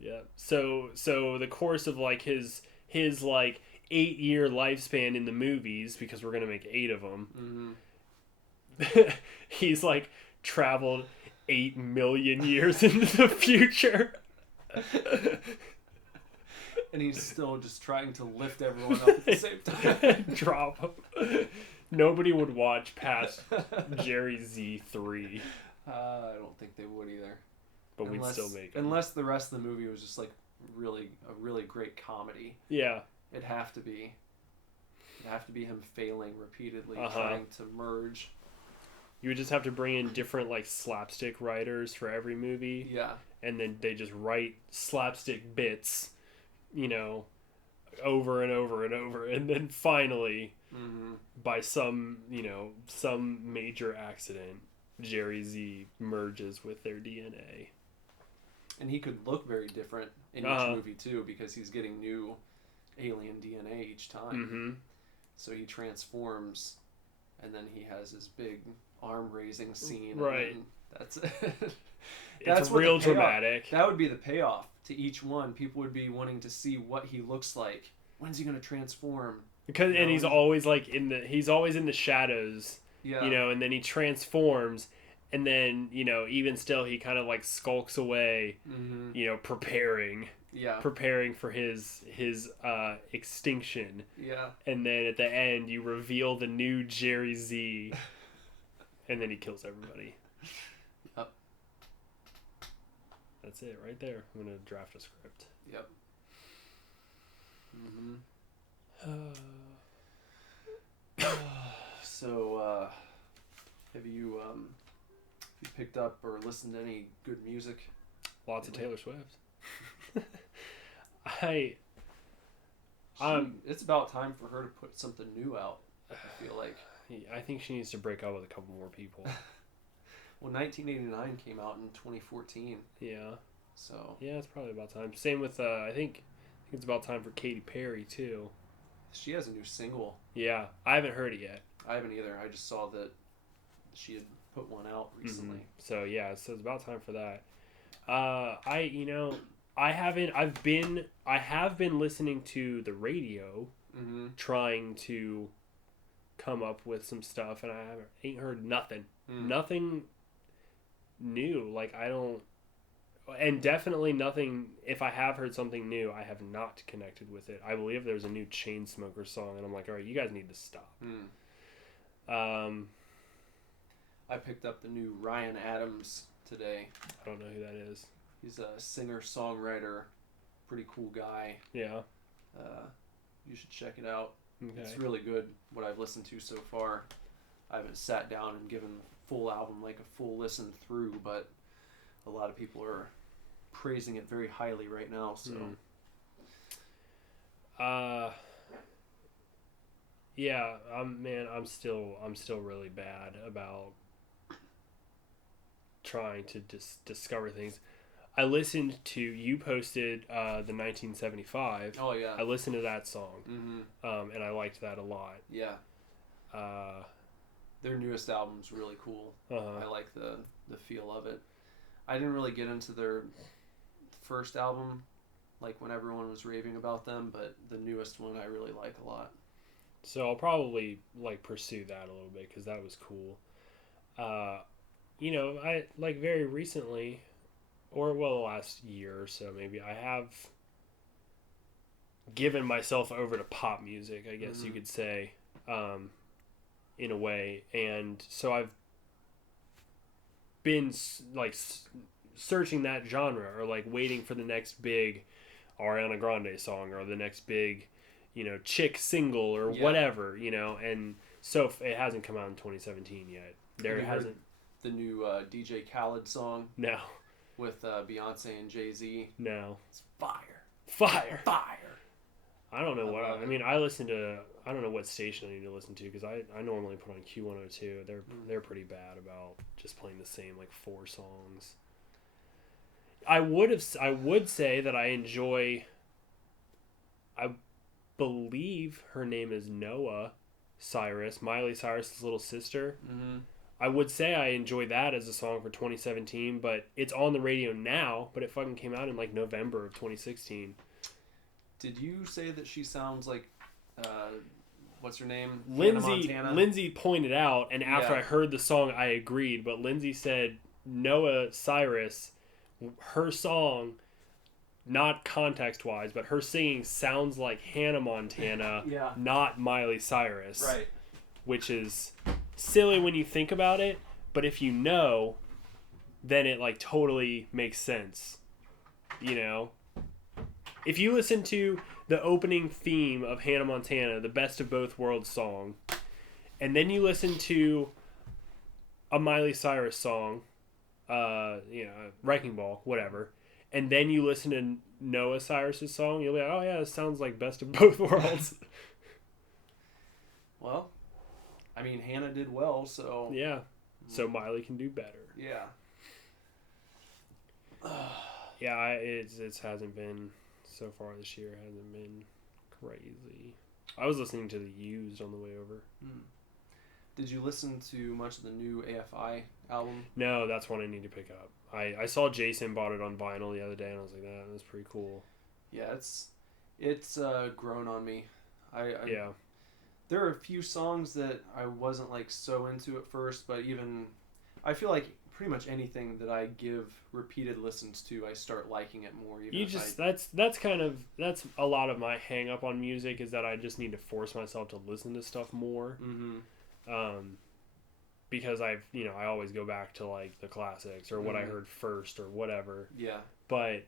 Yeah. So the course of like his like 8-year lifespan in the movies, because we're gonna make 8 of them. Mm-hmm. He's like traveled 8 million years into the future. And he's still just trying to lift everyone up at the same time. Drop him. Nobody would watch past Jerry Z 3. I don't think they would either. But we'd still make it. Unless the rest of the movie was just like a really great comedy. Yeah. It'd have to be him failing repeatedly, trying to merge. You would just have to bring in different like slapstick writers for every movie, Yeah. and then they just write slapstick bits, you know, over and over and over, and then finally, by some major accident, Jerry Z merges with their DNA. And he could look very different in each movie too, because he's getting new alien DNA each time. Mm-hmm. So he transforms, and then he has his big arm raising scene. Right. And that's it. It's real dramatic. That would be the payoff to each one. People would be wanting to see what he looks like. When's he going to transform? Because and he's always like he's always in the shadows. Yeah. You know, and then he transforms, and then, you know, even still he kind of like skulks away, you know, preparing for his extinction. Yeah. And then at the end you reveal the new Jerry Z, and then he kills everybody. Yep. That's it right there. I'm gonna draft a script. Yep. So, have you picked up or listened to any good music? Lots of Taylor Swift. It's about time for her to put something new out, I feel like. I think she needs to break up with a couple more people. Well, 1989 came out in 2014. Yeah. So. Yeah, it's probably about time. Same with, I think it's about time for Katy Perry, too. She has a new single. Yeah, I haven't heard it yet. I haven't either. I just saw that she had put one out recently. Mm-hmm. So yeah, so it's about time for that. I have been listening to the radio, trying to come up with some stuff, and I ain't heard nothing. Nothing new. Like, and definitely nothing. If I have heard something new, I have not connected with it. I believe there's a new Chainsmokers song, and I'm like, all right, you guys need to stop. I picked up the new Ryan Adams today. I don't know who that is. He's a singer-songwriter, pretty cool guy. Yeah. You should check it out. Okay. It's really good, what I've listened to so far. I haven't sat down and given the full album like a full listen through, but a lot of people are praising it very highly right now. So, yeah, I'm still really bad about trying to discover things. I listened to, you posted the 1975. Oh yeah. I listened to that song, and I liked that a lot. Yeah. Their newest album's really cool. I like the feel of it. I didn't really get into their first album, like when everyone was raving about them, but the newest one I really like a lot. So I'll probably like pursue that a little bit because that was cool. You know, I like very recently, or well, the last year or so maybe, I have given myself over to pop music, I guess you could say, in a way. And so I've been like searching that genre, or like waiting for the next big Ariana Grande song, or the next big, you know, chick single, or whatever, you know. And so it hasn't come out in 2017 yet. There hasn't. The new DJ Khaled song? No. With Beyonce and Jay-Z? No. It's fire. I don't know what I mean. I don't know what station I need to listen to, because I normally put on Q102. They're pretty bad about just playing the same like 4 songs. I would say that I enjoy. I believe her name is Noah Cyrus, Miley Cyrus's little sister. I would say I enjoy that as a song for 2017, but it's on the radio now, but it fucking came out in like November of 2016. Did you say that she sounds like, what's her name? Lindsay pointed out, and after I heard the song, I agreed, but Lindsay said Noah Cyrus, her song, not context-wise, but her singing sounds like Hannah Montana, not Miley Cyrus. Right. Which is silly when you think about it, but if you know, then it like totally makes sense. You know? If you listen to the opening theme of Hannah Montana, the Best of Both Worlds song, and then you listen to a Miley Cyrus song, Wrecking Ball, whatever, and then you listen to Noah Cyrus's song, you'll be like, oh yeah, it sounds like best of both worlds. Well, I mean, Hannah did well, so... Yeah. So Miley can do better. Yeah. Yeah, it hasn't been, so far this year, hasn't been crazy. I was listening to The Used on the way over. Did you listen to much of the new AFI album? No, that's one I need to pick up. I saw Jason bought it on vinyl the other day, and I was like, that was pretty cool. Yeah, it's grown on me. Yeah. There are a few songs that I wasn't like so into at first, but even I feel like pretty much anything that I give repeated listens to, I start liking it more. That's a lot of my hang up on music, is that I just need to force myself to listen to stuff more. Because I always go back to like the classics or what I heard first or whatever. Yeah. But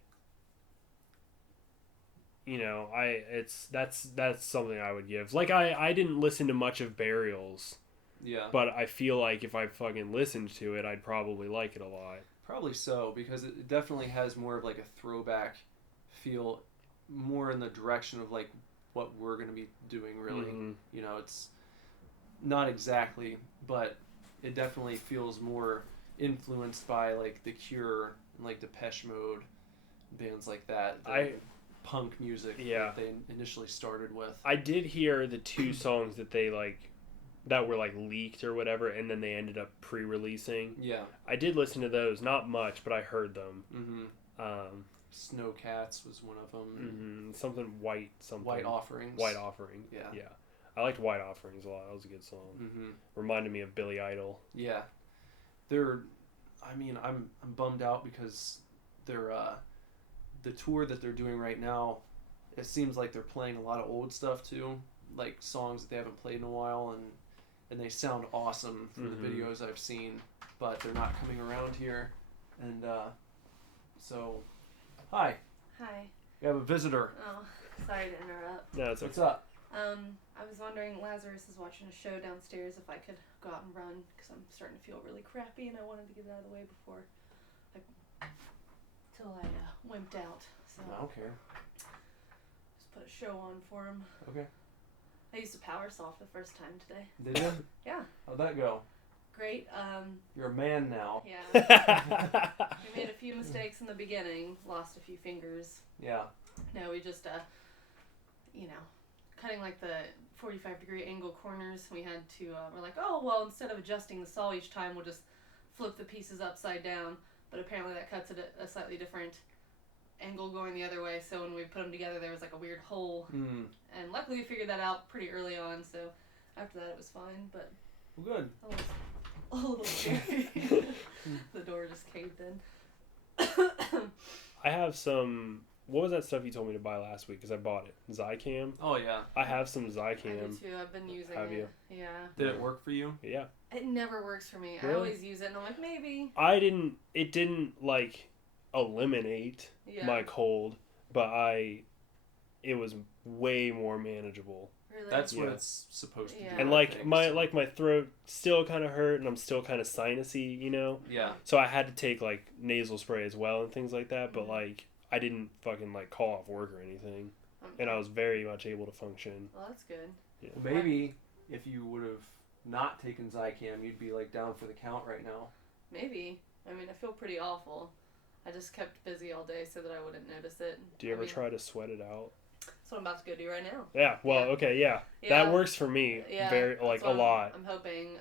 that's something I would give. Like I didn't listen to much of Burials. Yeah. But I feel like if I fucking listened to it, I'd probably like it a lot. Probably so, because it definitely has more of like a throwback feel, more in the direction of like what we're going to be doing, really. Mm-hmm. It's not exactly, but it definitely feels more influenced by like The Cure and like Depeche Mode, bands like that. Punk music that they initially started with. I did hear the 2 songs that they that were leaked or whatever, and then they ended up pre-releasing. Yeah. I did listen to those, not much, but I heard them. Mm-hmm. Snowcats was one of them. Mm-hmm. White Offerings. White Offerings. Yeah. Yeah. I liked White Offerings a lot. That was a good song. Mm-hmm. Reminded me of Billy Idol. Yeah. I'm bummed out because they're the tour that they're doing right now, it seems like they're playing a lot of old stuff too, like songs that they haven't played in a while, and they sound awesome from the videos I've seen, but they're not coming around here, and so, hi. Hi. We have a visitor. Oh, sorry to interrupt. No, it's okay. What's up? I was wondering, Lazarus is watching a show downstairs, if I could go out and run, because I'm starting to feel really crappy, and I wanted to get it out of the way before till I wimped out. So I don't care. Just put a show on for him. Okay. I used a power saw for the first time today. Did you? Yeah. How'd that go? Great. You're a man now. Yeah. We made a few mistakes in the beginning. Lost a few fingers. Yeah. No, we just, cutting like the 45-degree angle corners. We had to, we're like, oh, well, instead of adjusting the saw each time, we'll just flip the pieces upside down. But apparently that cuts it at a slightly different angle going the other way. So when we put them together, there was like a weird hole. Mm. And luckily we figured that out pretty early on. So after that, it was fine. But well, good. A little scary. The door just caved in. I have some. What was that stuff you told me to buy last week? Because I bought it. Zycam. Oh, yeah. I have some Zycam. I do too. I've been using it. Have you? Yeah. Did it work for you? Yeah. It never works for me. Really? I always use it and I'm like, maybe. It didn't eliminate my cold, but it was way more manageable. Really? That's what it's supposed to do. And my throat still kind of hurt and I'm still kind of sinusy, Yeah. So I had to take nasal spray as well and things like that, but I didn't fucking call off work or anything. And I was very much able to function. Well, that's good. Yeah. Well, maybe if you would have not taken Zycam, you'd be down for the count right now. Maybe. I feel pretty awful. I just kept busy all day so that I wouldn't notice it. Do you ever try to sweat it out? That's what I'm about to go do right now. Yeah. Well, okay. Yeah. That works for me. Yeah, very a lot. I'm hoping.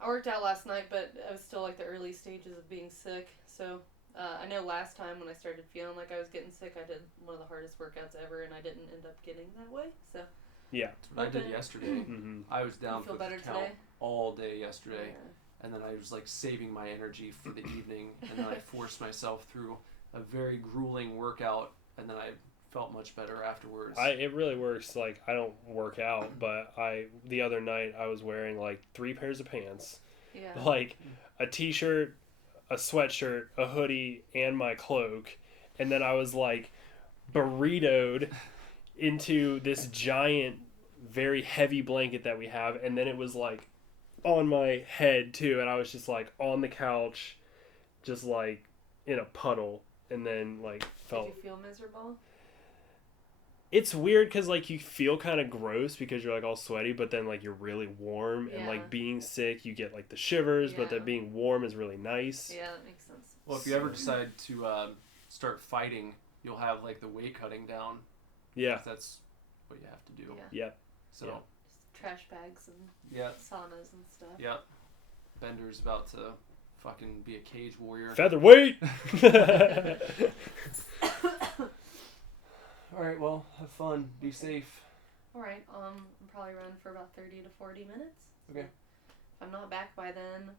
I worked out last night, but I was still the early stages of being sick. So I know last time when I started feeling like I was getting sick, I did one of the hardest workouts ever, and I didn't end up getting that way. So. Yeah. That's what I did yesterday. Mm-hmm. I was down for the count today? All day yesterday. Yeah. And then I was saving my energy for the evening, and then I forced myself through a very grueling workout, and then I felt much better afterwards. It really works. I don't work out, but the other night I was wearing 3 pairs of pants. Yeah. A t-shirt, a sweatshirt, a hoodie, and my cloak. And then I was burritoed into this giant, very heavy blanket that we have, and then it was on my head too, and I was just like on the couch, just like in a puddle, and then like felt. Did you feel miserable? It's weird because like you feel kind of gross because you're like all sweaty, but then like you're really warm, and Yeah. like being sick you get like the shivers, but then Yeah. being warm is really nice. Yeah, that makes sense. Well, if you ever decide to start fighting, you'll have like the weight cutting down. Yeah. If that's what you have to do. Yeah. Yep. So. Yeah. Just trash bags and Yeah. saunas and stuff. Yep. Bender's about to fucking be a cage warrior. Featherweight. All right. Well, have fun. Be safe. All right. I'll probably run for about 30 to 40 minutes. Okay. If I'm not back by then,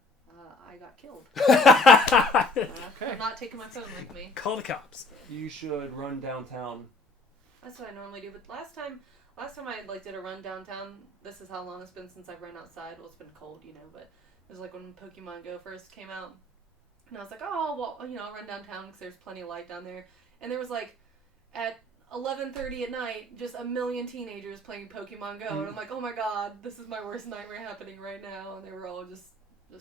I got killed. Okay. I'm not taking my phone with me. Call the cops. You should run downtown. That's what I normally do. But last time I like did a run downtown. This is how long it's been since I've run outside. Well, it's been cold, but it was like when Pokemon Go first came out, and I was like, oh well, I'll run downtown because there's plenty of light down there. And there was like at 11:30 at night, just a million teenagers playing Pokemon Go, and I'm like, oh my god, this is my worst nightmare happening right now. And they were all just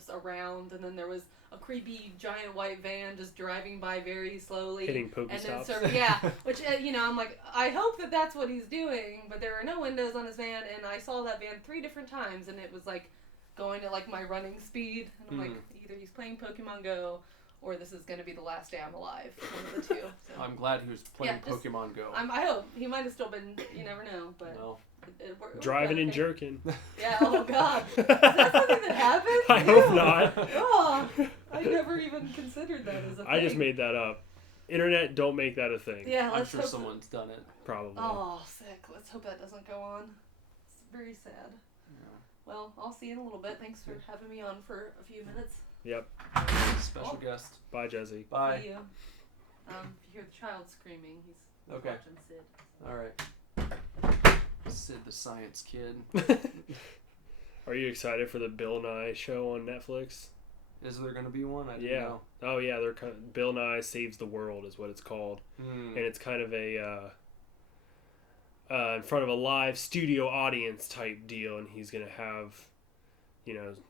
around, and then there was a creepy giant white van just driving by very slowly, Hitting and then Pokestops. which I'm like, I hope that that's what he's doing, but there are no windows on his van, and I saw that van 3 different times, and it was like going at like my running speed, and I'm like, either he's playing Pokemon Go or this is going to be the last day I'm alive. One of the two. So. I'm glad he was playing Yeah, just- Pokemon Go. I hope. He might have still been, you never know, but No. it worked. Driving and okay. jerking. Yeah, oh god. Is that something that happens? I hope Ew. not. Oh, I never even considered that as a thing. I just made that up. Internet, don't make that a thing. Yeah, I'm let's sure hope someone's done it. Probably. Oh, sick. Let's hope that doesn't go on. It's very sad. Yeah. Well, I'll see you in a little bit. Thanks for having me on for a few minutes. Yep. Special guest. Bye, Jesse. Bye. See you. If you hear the child screaming, he's Okay. watching Sid. All right. Sid the Science Kid. Are you excited for the Bill Nye show on Netflix? Is there gonna be one? I didn't Yeah. know. Oh yeah, they're kind of, Bill Nye Saves the World is what it's called, and it's kind of a in front of a live studio audience type deal, and he's gonna have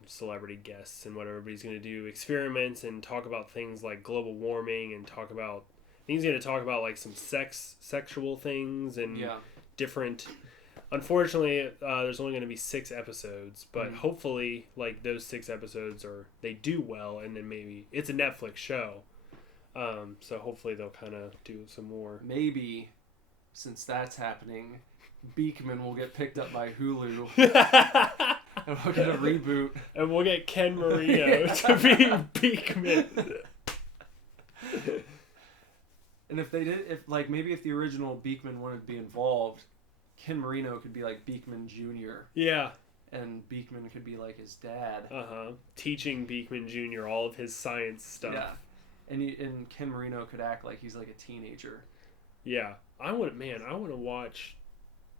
celebrity guests and whatever, but he's gonna do experiments and talk about things like global warming and he's gonna talk about like some sexual things and Yeah. different. Unfortunately, there's only going to be 6 episodes, but hopefully, like those 6 episodes they do well, and then maybe it's a Netflix show, so hopefully they'll kind of do some more. Maybe, since that's happening, Beekman will get picked up by Hulu, and we'll get a reboot. And we'll get Ken Marino to be Beekman. And if the original Beekman wanted to be involved, Ken Marino could be like Beekman Jr. Yeah. And Beekman could be like his dad. Teaching Beekman Jr. all of his science stuff. Yeah. And Ken Marino could act like he's like a teenager. Yeah. I want to watch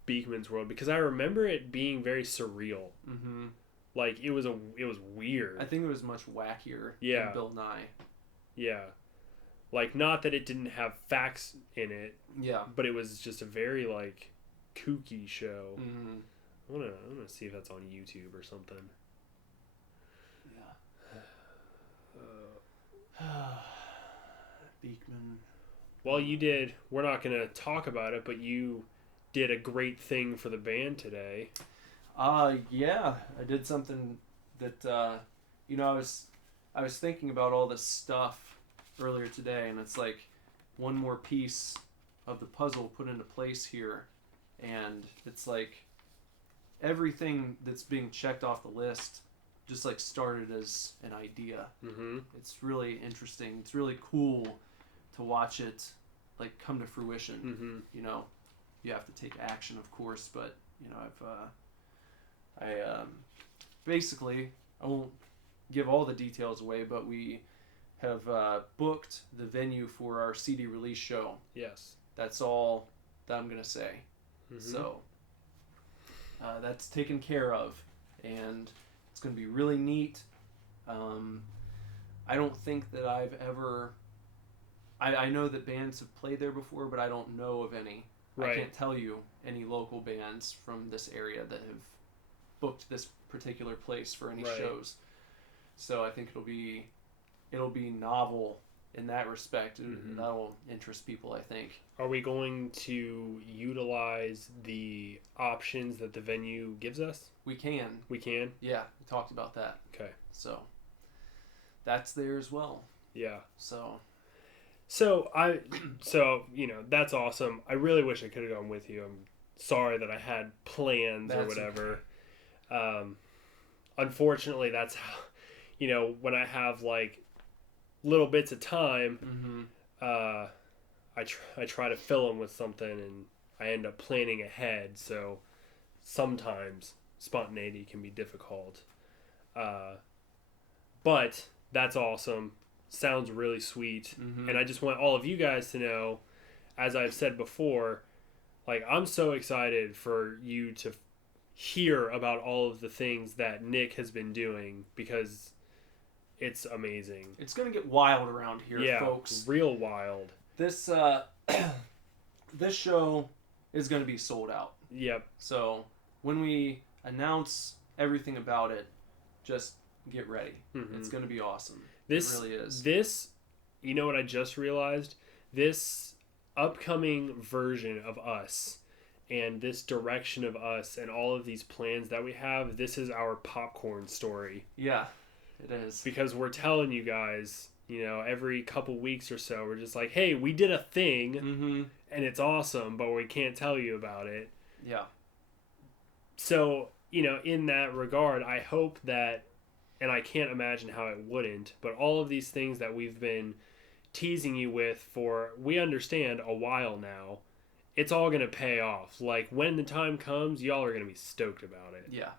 Beekman's World because I remember it being very surreal. Mm-hmm. Like it was weird. I think it was much wackier Yeah. than Bill Nye. Yeah. Like, not that it didn't have facts in it, Yeah. but it was just a very, like, kooky show. Mm-hmm. I wanna see if that's on YouTube or something. Yeah. Beekman. Well, we're not going to talk about it, but you did a great thing for the band today. Yeah. I did something that, I was thinking about all this stuff earlier today, and it's like one more piece of the puzzle put into place here, and it's like everything that's being checked off the list just like started as an idea. Mm-hmm. It's really interesting. It's really cool to watch it like come to fruition. Mm-hmm. You have to take action, of course, but basically, I won't give all the details away, but we have booked the venue for our CD release show. Yes. That's all that I'm going to say. Mm-hmm. So that's taken care of, and it's going to be really neat. I don't think that I've ever... I know that bands have played there before, but I don't know of any. Right. I can't tell you any local bands from this area that have booked this particular place for any Right. shows. So I think it'll be novel in that respect. Mhm. That'll interest people, I think. Are we going to utilize the options that the venue gives us? We can. We can? Yeah, we talked about that. Okay. So that's there as well. Yeah. So So that's awesome. I really wish I could have gone with you. I'm sorry that I had plans or That's whatever. Unfortunately, that's how, when I have like little bits of time, I try to fill them with something, and I end up planning ahead. So sometimes spontaneity can be difficult. But that's awesome. Sounds really sweet. And I just want all of you guys to know, as I've said before, like, I'm so excited for you to hear about all of the things that Nick has been doing, because it's amazing. it's gonna get wild around here, Yeah, folks. real wild. This this show is gonna be sold out. Yep. So when we announce everything about it, just get ready. It's gonna be awesome. It really is. This, you know what I just realized? This upcoming version of us and this direction of us and all of these plans that we have, this is our popcorn story. Yeah, it is. Because we're telling you guys, every couple weeks or so, we're just like, hey, we did a thing and it's awesome, but we can't tell you about it. Yeah. So, in that regard, I hope that, and I can't imagine how it wouldn't, but all of these things that we've been teasing you with for, we understand, a while now, it's all going to pay off. Like, when the time comes, y'all are going to be stoked about it. Yeah.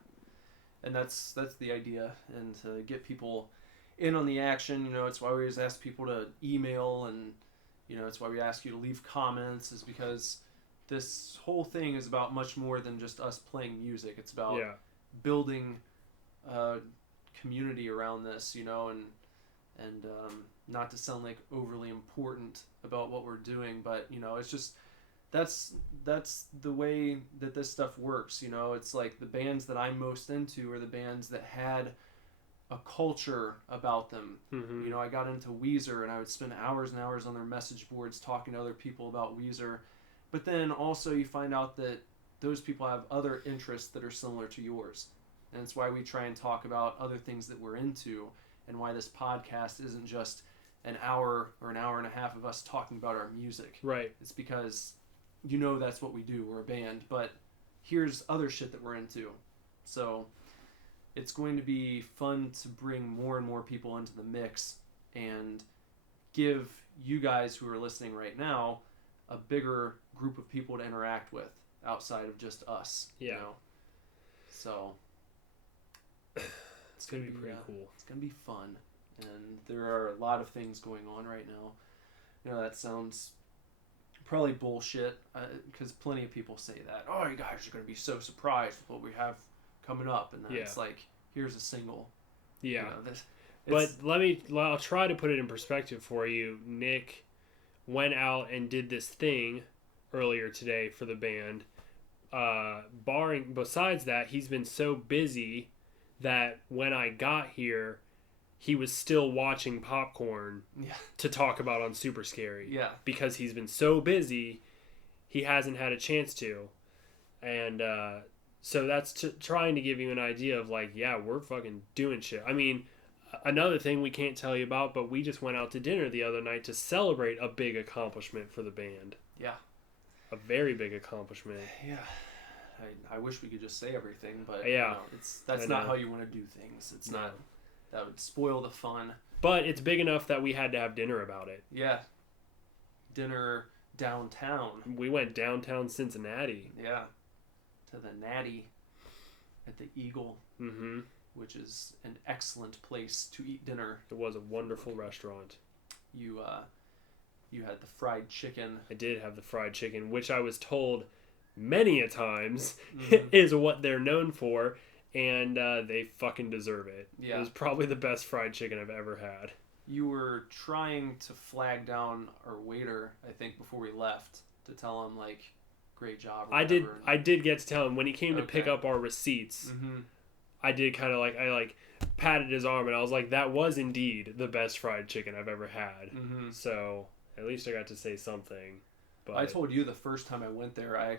And that's the idea, and to get people in on the action. It's why we always ask people to email, and it's why we ask you to leave comments, is because this whole thing is about much more than just us playing music. It's about building a community around this, and not to sound like overly important about what we're doing, but it's just that's the way that this stuff works. It's like the bands that I'm most into are the bands that had a culture about them. I got into Weezer, and I would spend hours and hours on their message boards talking to other people about Weezer. But then also you find out that those people have other interests that are similar to yours. And it's why we try and talk about other things that we're into, and why this podcast isn't just an hour or an hour and a half of us talking about our music. Right. It's because that's what we do. We're a band, but here's other shit that we're into. So it's going to be fun to bring more and more people into the mix and give you guys who are listening right now a bigger group of people to interact with outside of just us. Yeah. So it's going to be pretty cool. It's going to be fun. And there are a lot of things going on right now. That sounds probably bullshit, because plenty of people say that. Oh, you guys are going to be so surprised with what we have coming up. And then it's like, here's a single. Yeah. But I'll try to put it in perspective for you. Nick went out and did this thing earlier today for the band. Besides that, he's been so busy that when I got here, he was still watching Popcorn to talk about on Super Scary. Yeah. Because he's been so busy, he hasn't had a chance to. And so that's trying to give you an idea of like, yeah, we're fucking doing shit. I mean, another thing we can't tell you about, but we just went out to dinner the other night to celebrate a big accomplishment for the band. Yeah. A very big accomplishment. Yeah. I wish we could just say everything, but that's not how you want to do things. It's not. That would spoil the fun. But it's big enough that we had to have dinner about it. Yeah. Dinner downtown. We went downtown Cincinnati. Yeah. To the Natty at the Eagle. Mm-hmm. Which is an excellent place to eat dinner. It was a wonderful restaurant. You had the fried chicken. I did have the fried chicken, which I was told many a times is what they're known for, and they fucking deserve it. Yeah. It was probably the best fried chicken I've ever had. You were trying to flag down our waiter, I think, before we left, to tell him, like, great job. Or I whatever. did get to tell him when he came to pick Okay. up our receipts. Mm-hmm. I did kind of I patted his arm and I was like, that was indeed the best fried chicken I've ever had. Mm-hmm. So at least I got to say something. But I told you the first time I went there, I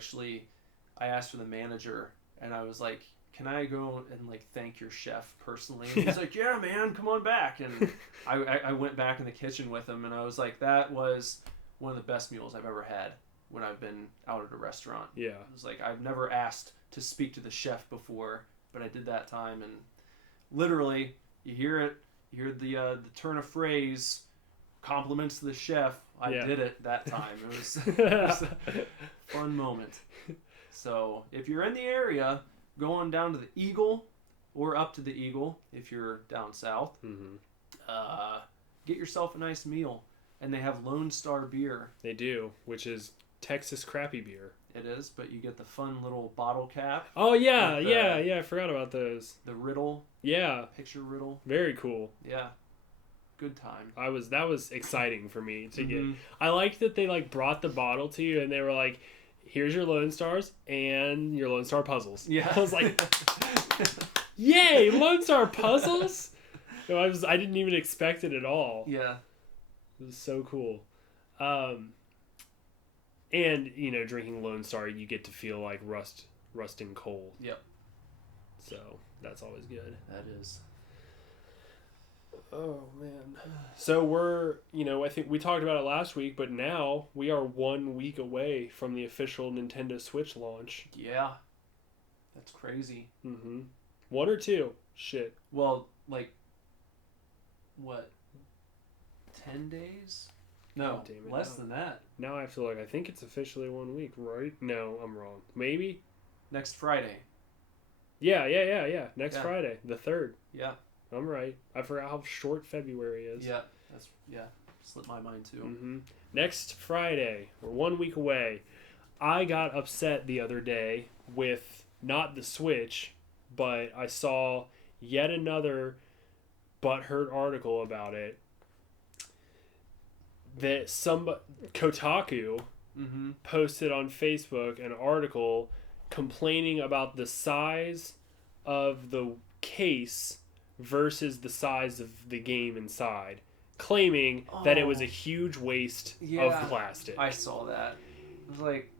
asked for the manager and I was like, can I go and like thank your chef personally? And he's like, yeah, man, come on back. And I went back in the kitchen with him and I was like, that was one of the best meals I've ever had when I've been out at a restaurant. yeah, It was like, I've never asked to speak to the chef before, but I did that time, and literally, you hear it, you hear the turn of phrase, compliments to the chef. I Yeah. did it that time. It was a fun moment. So if you're in the area, go on down to the Eagle, or up to the Eagle if you're down south. Mm-hmm. Get yourself a nice meal, and they have Lone Star beer. They do, which is Texas crappy beer. It is, but you get the fun little bottle cap, Oh yeah, With the- yeah. I forgot about those. the riddle, Yeah, picture riddle. very cool. Yeah, good time. That was exciting for me to get. Mhm. I liked that they like brought the bottle to you and they were like, "Here's your Lone Stars and your Lone Star puzzles." Yeah, I was like, "Yay, Lone Star puzzles!" No, I didn't even expect it at all. yeah, It was so cool. And drinking Lone Star, you get to feel like rusting coal. Yep. So that's always good. that is. Oh man. So we're, I think we talked about it last week, but now we are 1 week away from the official Nintendo Switch launch. Yeah, that's crazy. Mm-hmm. 1 or 2? Shit. Well, like, what? 10 days? No, God damn it, less no. than that. Now I feel like I think it's officially 1 week, right? No, I'm wrong. Maybe? Next Friday. Yeah. Next Yeah. Friday, the 3rd. Yeah, I'm right. I forgot how short February is. yeah, slipped my mind too. Mm-hmm. Next Friday, we're 1 week away. I got upset the other day with not the Switch, but I saw yet another butthurt article about it. That Kotaku Mm-hmm. posted on Facebook an article complaining about the size of the case versus the size of the game inside, claiming that it was a huge waste Yeah. of plastic. I saw that. I was like,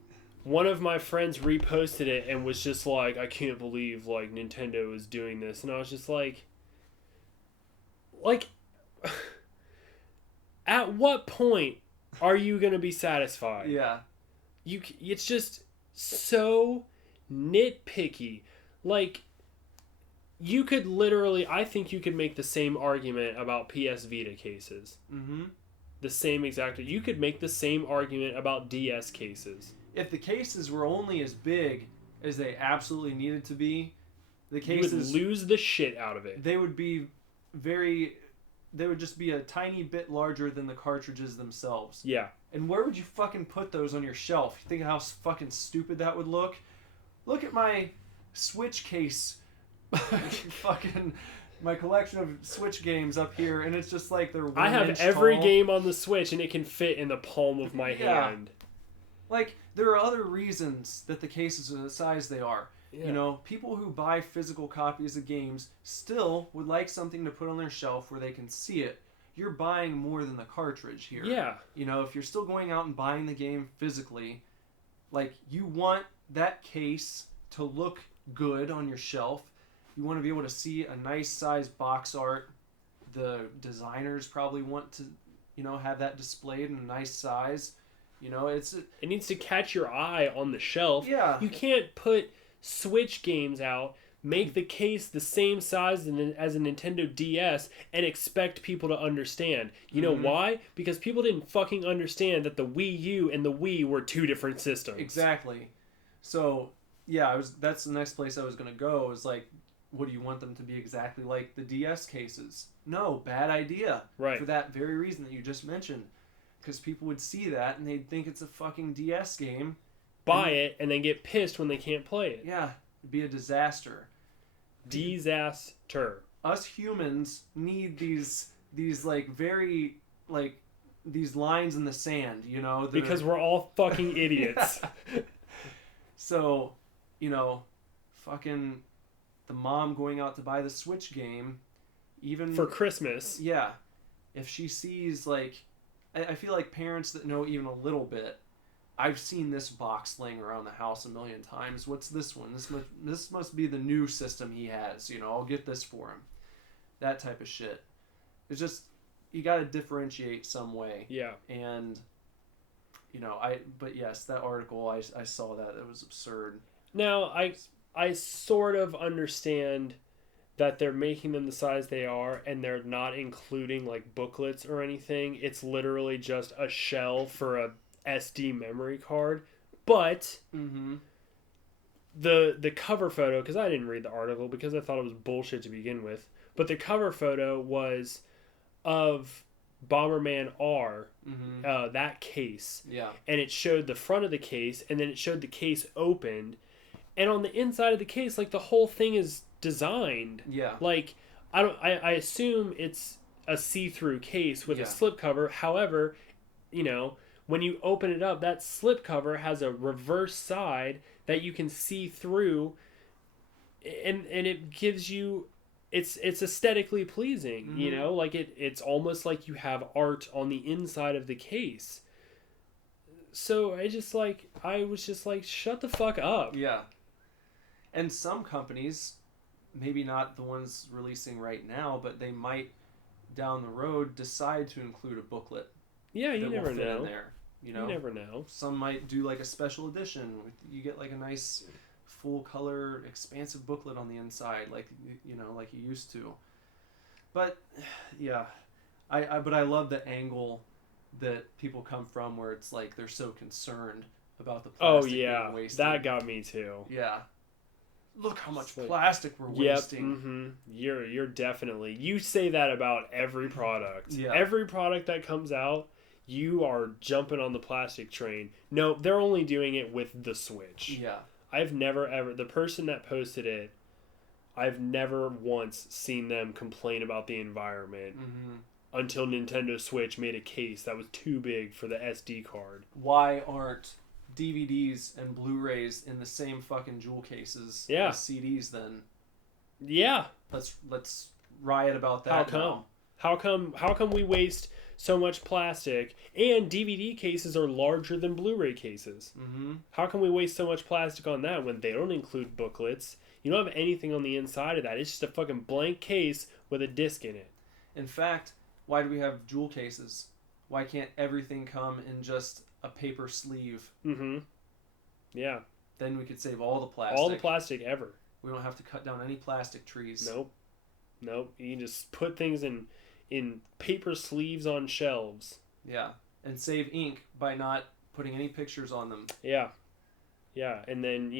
One of my friends reposted it and was just like, I can't believe like Nintendo is doing this. And I was just like at what point are you going to be satisfied? yeah, It's just so nitpicky. Like, you could literally, I think you could make the same argument about PS Vita cases. mm-hmm. The same exact, you could make the same argument about DS cases. If the cases were only as big as they absolutely needed to be, the cases You would lose the shit out of it. they would be they would just be a tiny bit larger than the cartridges themselves. Yeah. And where would you fucking put those on your shelf? You think of how fucking stupid that would look? Look at my Switch case. Fucking my collection of Switch games up here, and it's just like they're 1 I have inch every tall. game on the Switch and it can fit in the palm of my Yeah. hand. Like, there are other reasons that the cases are the size they are. Yeah. You know, people who buy physical copies of games still would like something to put on their shelf where they can see it. You're buying more than the cartridge here. Yeah. You know, if you're still going out and buying the game physically, like, you want that case to look good on your shelf. You want to be able to see a nice size box art. The designers probably want to, have that displayed in a nice size. It needs to catch your eye on the shelf. Yeah. You can't put Switch games out, make the case the same size as a Nintendo DS, and expect people to understand. You know why? Because people didn't fucking understand that the Wii U and the Wii were two different systems. Exactly. So, yeah, that's the next place I was going to go, is like, what do you want them to be exactly like the DS cases? No, bad idea. Right. For that very reason that you just mentioned. Because people would see that and they'd think it's a fucking DS game. Buy it and then get pissed when they can't play it. Yeah, it'd be a disaster. Disaster. Us humans need these like very like these lines in the sand, that Because are- we're all fucking idiots. So, fucking the mom going out to buy the Switch game, even For Christmas. yeah, if she sees like, I feel like parents that know even a little bit. I've seen this box laying around the house a million times. What's this one? This must be the new system he has. I'll get this for him. That type of shit. It's just you got to differentiate some way. Yeah. And but yes, that article I saw that it was absurd. Now I sort of understand that they're making them the size they are and they're not including like booklets or anything. It's literally just a shell for a SD memory card. But the cover photo, because I didn't read the article because I thought it was bullshit to begin with, but the cover photo was of Bomberman R, that case. Yeah. And it showed the front of the case, and then it showed the case opened. And on the inside of the case, like, the whole thing is designed. Yeah. Like, I assume it's a see-through case with a slipcover. However, when you open it up, that slipcover has a reverse side that you can see through, and it gives you... It's aesthetically pleasing, like it's almost like you have art on the inside of the case. So I was just like, shut the fuck up. Yeah. And some companies, maybe not the ones releasing right now, but they might down the road decide to include a booklet. Yeah, you never will fit know. in there, You never know. Some might do like a special edition. You get like a nice full color expansive booklet on the inside like you used to. But yeah, I love the angle that people come from where it's like they're so concerned about the plastic being wasted. That got me too. Yeah, look how much plastic we're wasting. You're definitely, you say that about every product. Yeah. Every product that comes out, you are jumping on the plastic train. No, they're only doing it with the Switch. Yeah. I've never ever, the person that posted it, I've never once seen them complain about the environment until Nintendo Switch made a case that was too big for the SD card. Why aren't DVDs and Blu-rays in the same fucking jewel cases as CDs then? Yeah. Let's riot about that. How come? How come we waste so much plastic, and DVD cases are larger than Blu-ray cases? How can we waste so much plastic on that when they don't include booklets? You don't have anything on the inside of that. It's just a fucking blank case with a disc in it. In fact, why do we have jewel cases? Why can't everything come in just a paper sleeve? Yeah. Then we could save all the plastic. All the plastic ever. We don't have to cut down any plastic trees. Nope. You can just put things in paper sleeves on shelves. Yeah. And save ink by not putting any pictures on them. Yeah. And then,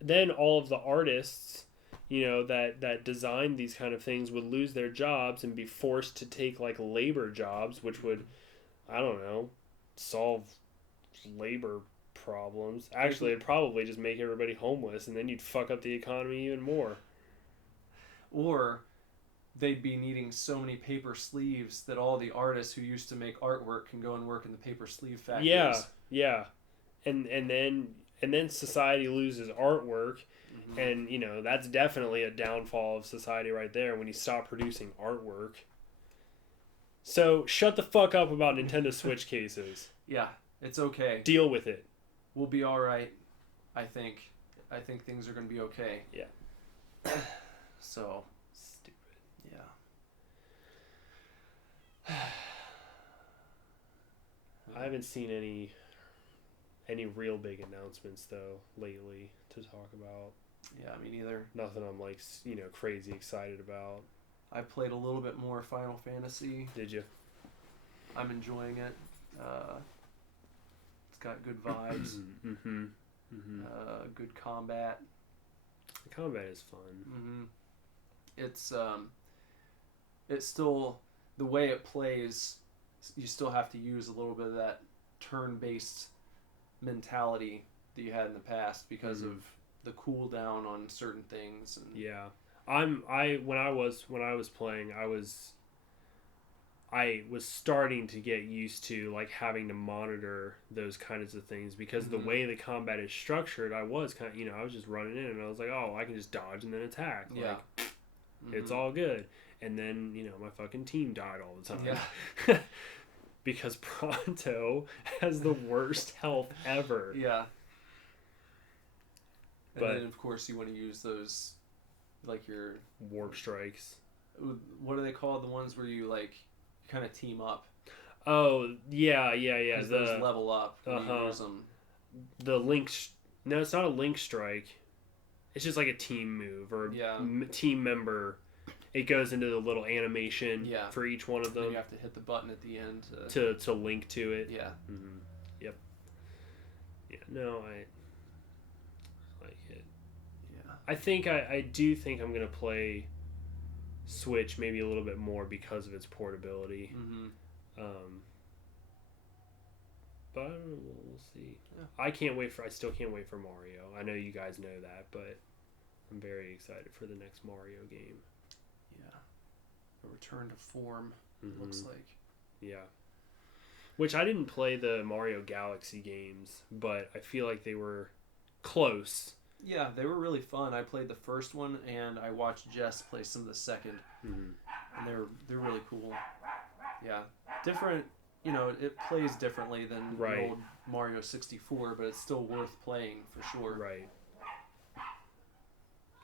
then all of the artists, that designed these kind of things would lose their jobs and be forced to take like labor jobs, which would, I don't know, solve labor problems. Actually, it'd probably just make everybody homeless, and then you'd fuck up the economy even more. Or they'd be needing so many paper sleeves that all the artists who used to make artwork can go and work in the paper sleeve factories. Yeah. And then society loses artwork, and that's definitely a downfall of society right there when you stop producing artwork. So shut the fuck up about Nintendo Switch cases. Yeah, it's okay. Deal with it. We'll be all right. I think things are going to be okay. Yeah. So stupid. Yeah. I haven't seen any real big announcements though lately to talk about. Yeah, me neither. Nothing I'm like crazy excited about. I played a little bit more Final Fantasy. Did you? I'm enjoying it. It's got good vibes. Good combat. The combat is fun. It's still, the way it plays, you still have to use a little bit of that turn-based mentality that you had in the past because of the cooldown on certain things. And yeah. When I was playing, I was starting to get used to like having to monitor those kinds of things because the way the combat is structured, I was kind of, I was just running in and I was like, oh, I can just dodge and then attack. Yeah. Like, it's all good. And then, my fucking team died all the time. Yeah. Because Pronto has the worst health ever. Yeah. And But- then, of course, you want to use those, like your... Warp strikes. What are they called? The ones where you, like, kind of team up. Oh, yeah. 'Cause those level up when you use them. The link... No, it's not a link strike. It's just like a team move or team member. It goes into the little animation for each one of them. And you have to hit the button at the end to link to it. Yeah. Mm-hmm. Yep. Yeah, no, I like it. Yeah. I do think I'm going to play Switch maybe a little bit more because of its portability. Mm-hmm. But I don't know, we'll see. Yeah. I still can't wait for Mario. I know you guys know that, but I'm very excited for the next Mario game. Yeah. A return to form, looks like. Yeah. Which I didn't play the Mario Galaxy games, but I feel like they were close. Yeah, they were really fun. I played the first one, and I watched Jess play some of the second, and they're really cool. Yeah, different. It plays differently than the old Mario 64, but it's still worth playing for sure. Right.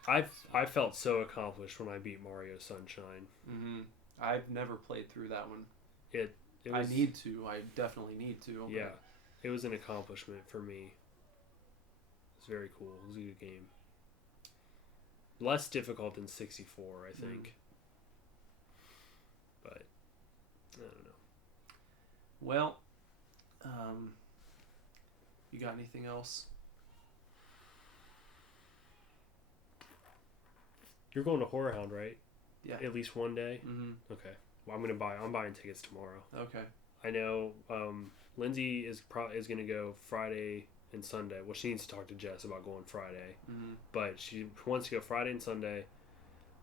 I felt so accomplished when I beat Mario Sunshine. Mm-hmm. I've never played through that one. It was, I need to. I definitely need to. Yeah, it was an accomplishment for me. It's very cool. It was a good game. Less difficult than 64, I think. But I don't know. Well, you got anything else? You're going to Horror Hound, right? Yeah. At least one day? Mm-hmm. Okay. Well, I'm buying tickets tomorrow. Okay. I know Lindsay is going to go Friday and Sunday. Well, she needs to talk to Jess about going Friday. Mm-hmm. But she wants to go Friday and Sunday.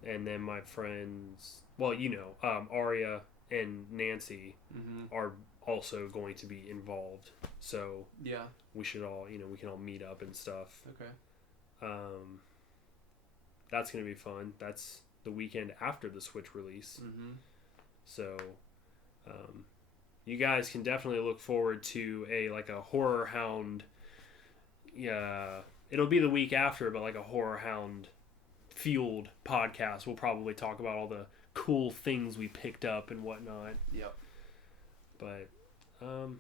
And then my friends, Aria and Nancy are also going to be involved. So yeah, we should all, we can all meet up and stuff. Okay. That's going to be fun. That's the weekend after the Switch release. Mm-hmm. So you guys can definitely look forward to a Horror Hound. Yeah, it'll be the week after, but like a Horror Hound fueled podcast. We'll probably talk about all the cool things we picked up and whatnot. Yep. But and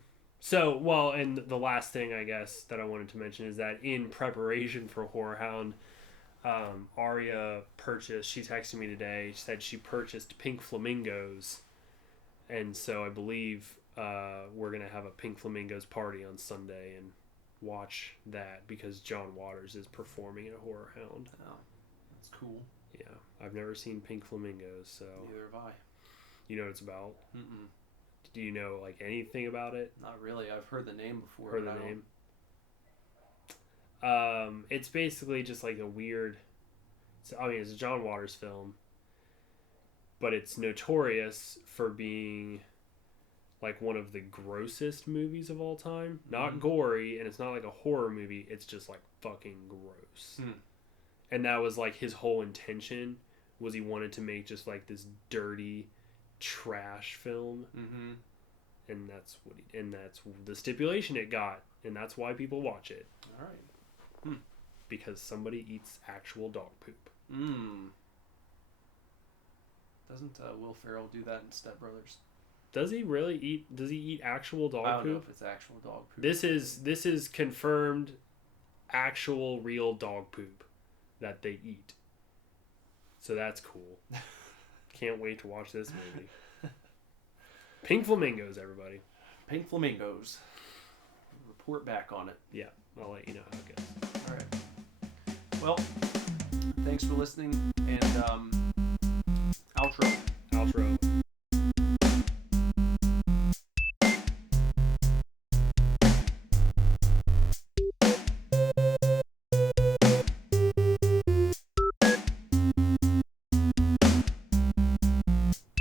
the last thing I guess that I wanted to mention is that in preparation for Horror Hound, Aria purchased. She texted me today. She said she purchased pink flamingos, and so I believe we're gonna have a pink flamingos party on Sunday and watch that because John Waters is performing at Horror Hound. Oh, that's cool. Yeah, I've never seen pink flamingos, so Neither have I. you know what it's about. Mm-mm. Do you know anything about it? Not really. I've heard the name before. Heard the name? It's basically just like a weird. It's a John Waters film, but it's notorious for being like one of the grossest movies of all time. Not gory, and it's not like a horror movie. It's just like fucking gross. And that was like his whole intention. Was he wanted to make just like this dirty trash film, and that's the stipulation it got, and that's why people watch it. All right. Because somebody eats actual dog poop. Doesn't Will Ferrell do that in Step Brothers? Does he really eat? Does he eat actual dog I don't know poop? if it's actual dog poop. This is confirmed, actual real dog poop that they eat. So that's cool. Can't wait to watch this movie. Pink flamingos, everybody. Pink flamingos. Report back on it. Yeah, I'll let you know how it goes. All right. Well, thanks for listening, and outro. Outro.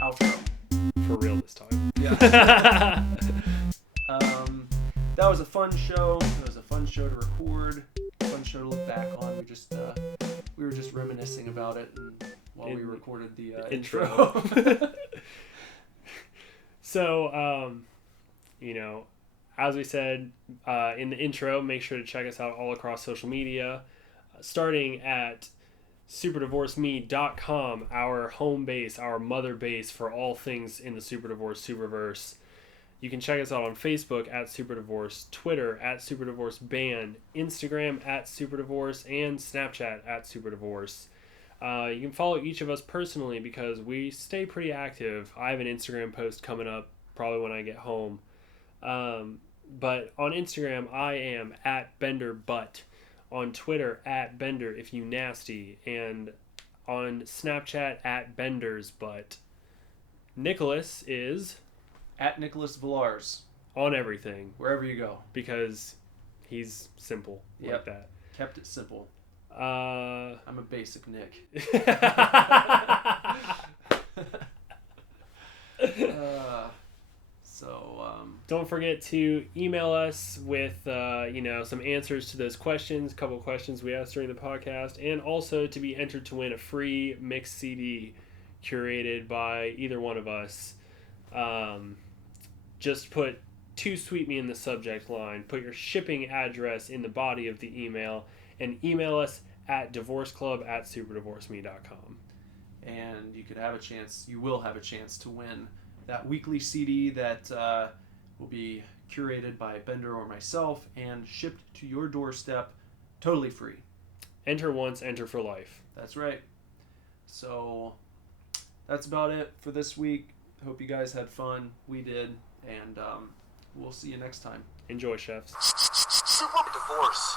Outro. For real this time. That was a fun show. It was a fun show to record. Fun show to look back on. We were just reminiscing about it while we recorded the intro. So, as we said in the intro, make sure to check us out all across social media, starting at SuperDivorceMe.com, our home base, our mother base for all things in the Super Divorce Superverse. You can check us out on Facebook at Super Divorce, Twitter at Super Divorce Ban, Instagram at Super Divorce, and Snapchat at Super Divorce. You can follow each of us personally because we stay pretty active. I have an Instagram post coming up probably when I get home. But on Instagram, I am at BenderButt. On Twitter, at Bender if you nasty. And on Snapchat, at BendersButt. Nicholas is... at Nicholas Villars. On everything. Wherever you go. Because he's simple like that. Kept it simple. I'm a basic Nick. Don't forget to email us with some answers to those questions, a couple of questions we asked during the podcast, and also to be entered to win a free mixed CD curated by either one of us. Just put "To Sweet Me" in the subject line, put your shipping address in the body of the email, and email us at divorceclub@superdivorceme.com. And you will have a chance to win that weekly CD that will be curated by Bender or myself and shipped to your doorstep totally free. Enter once, enter for life. That's right. So that's about it for this week. Hope you guys had fun. We did. And we'll see you next time. Enjoy, chefs. Super Divorce.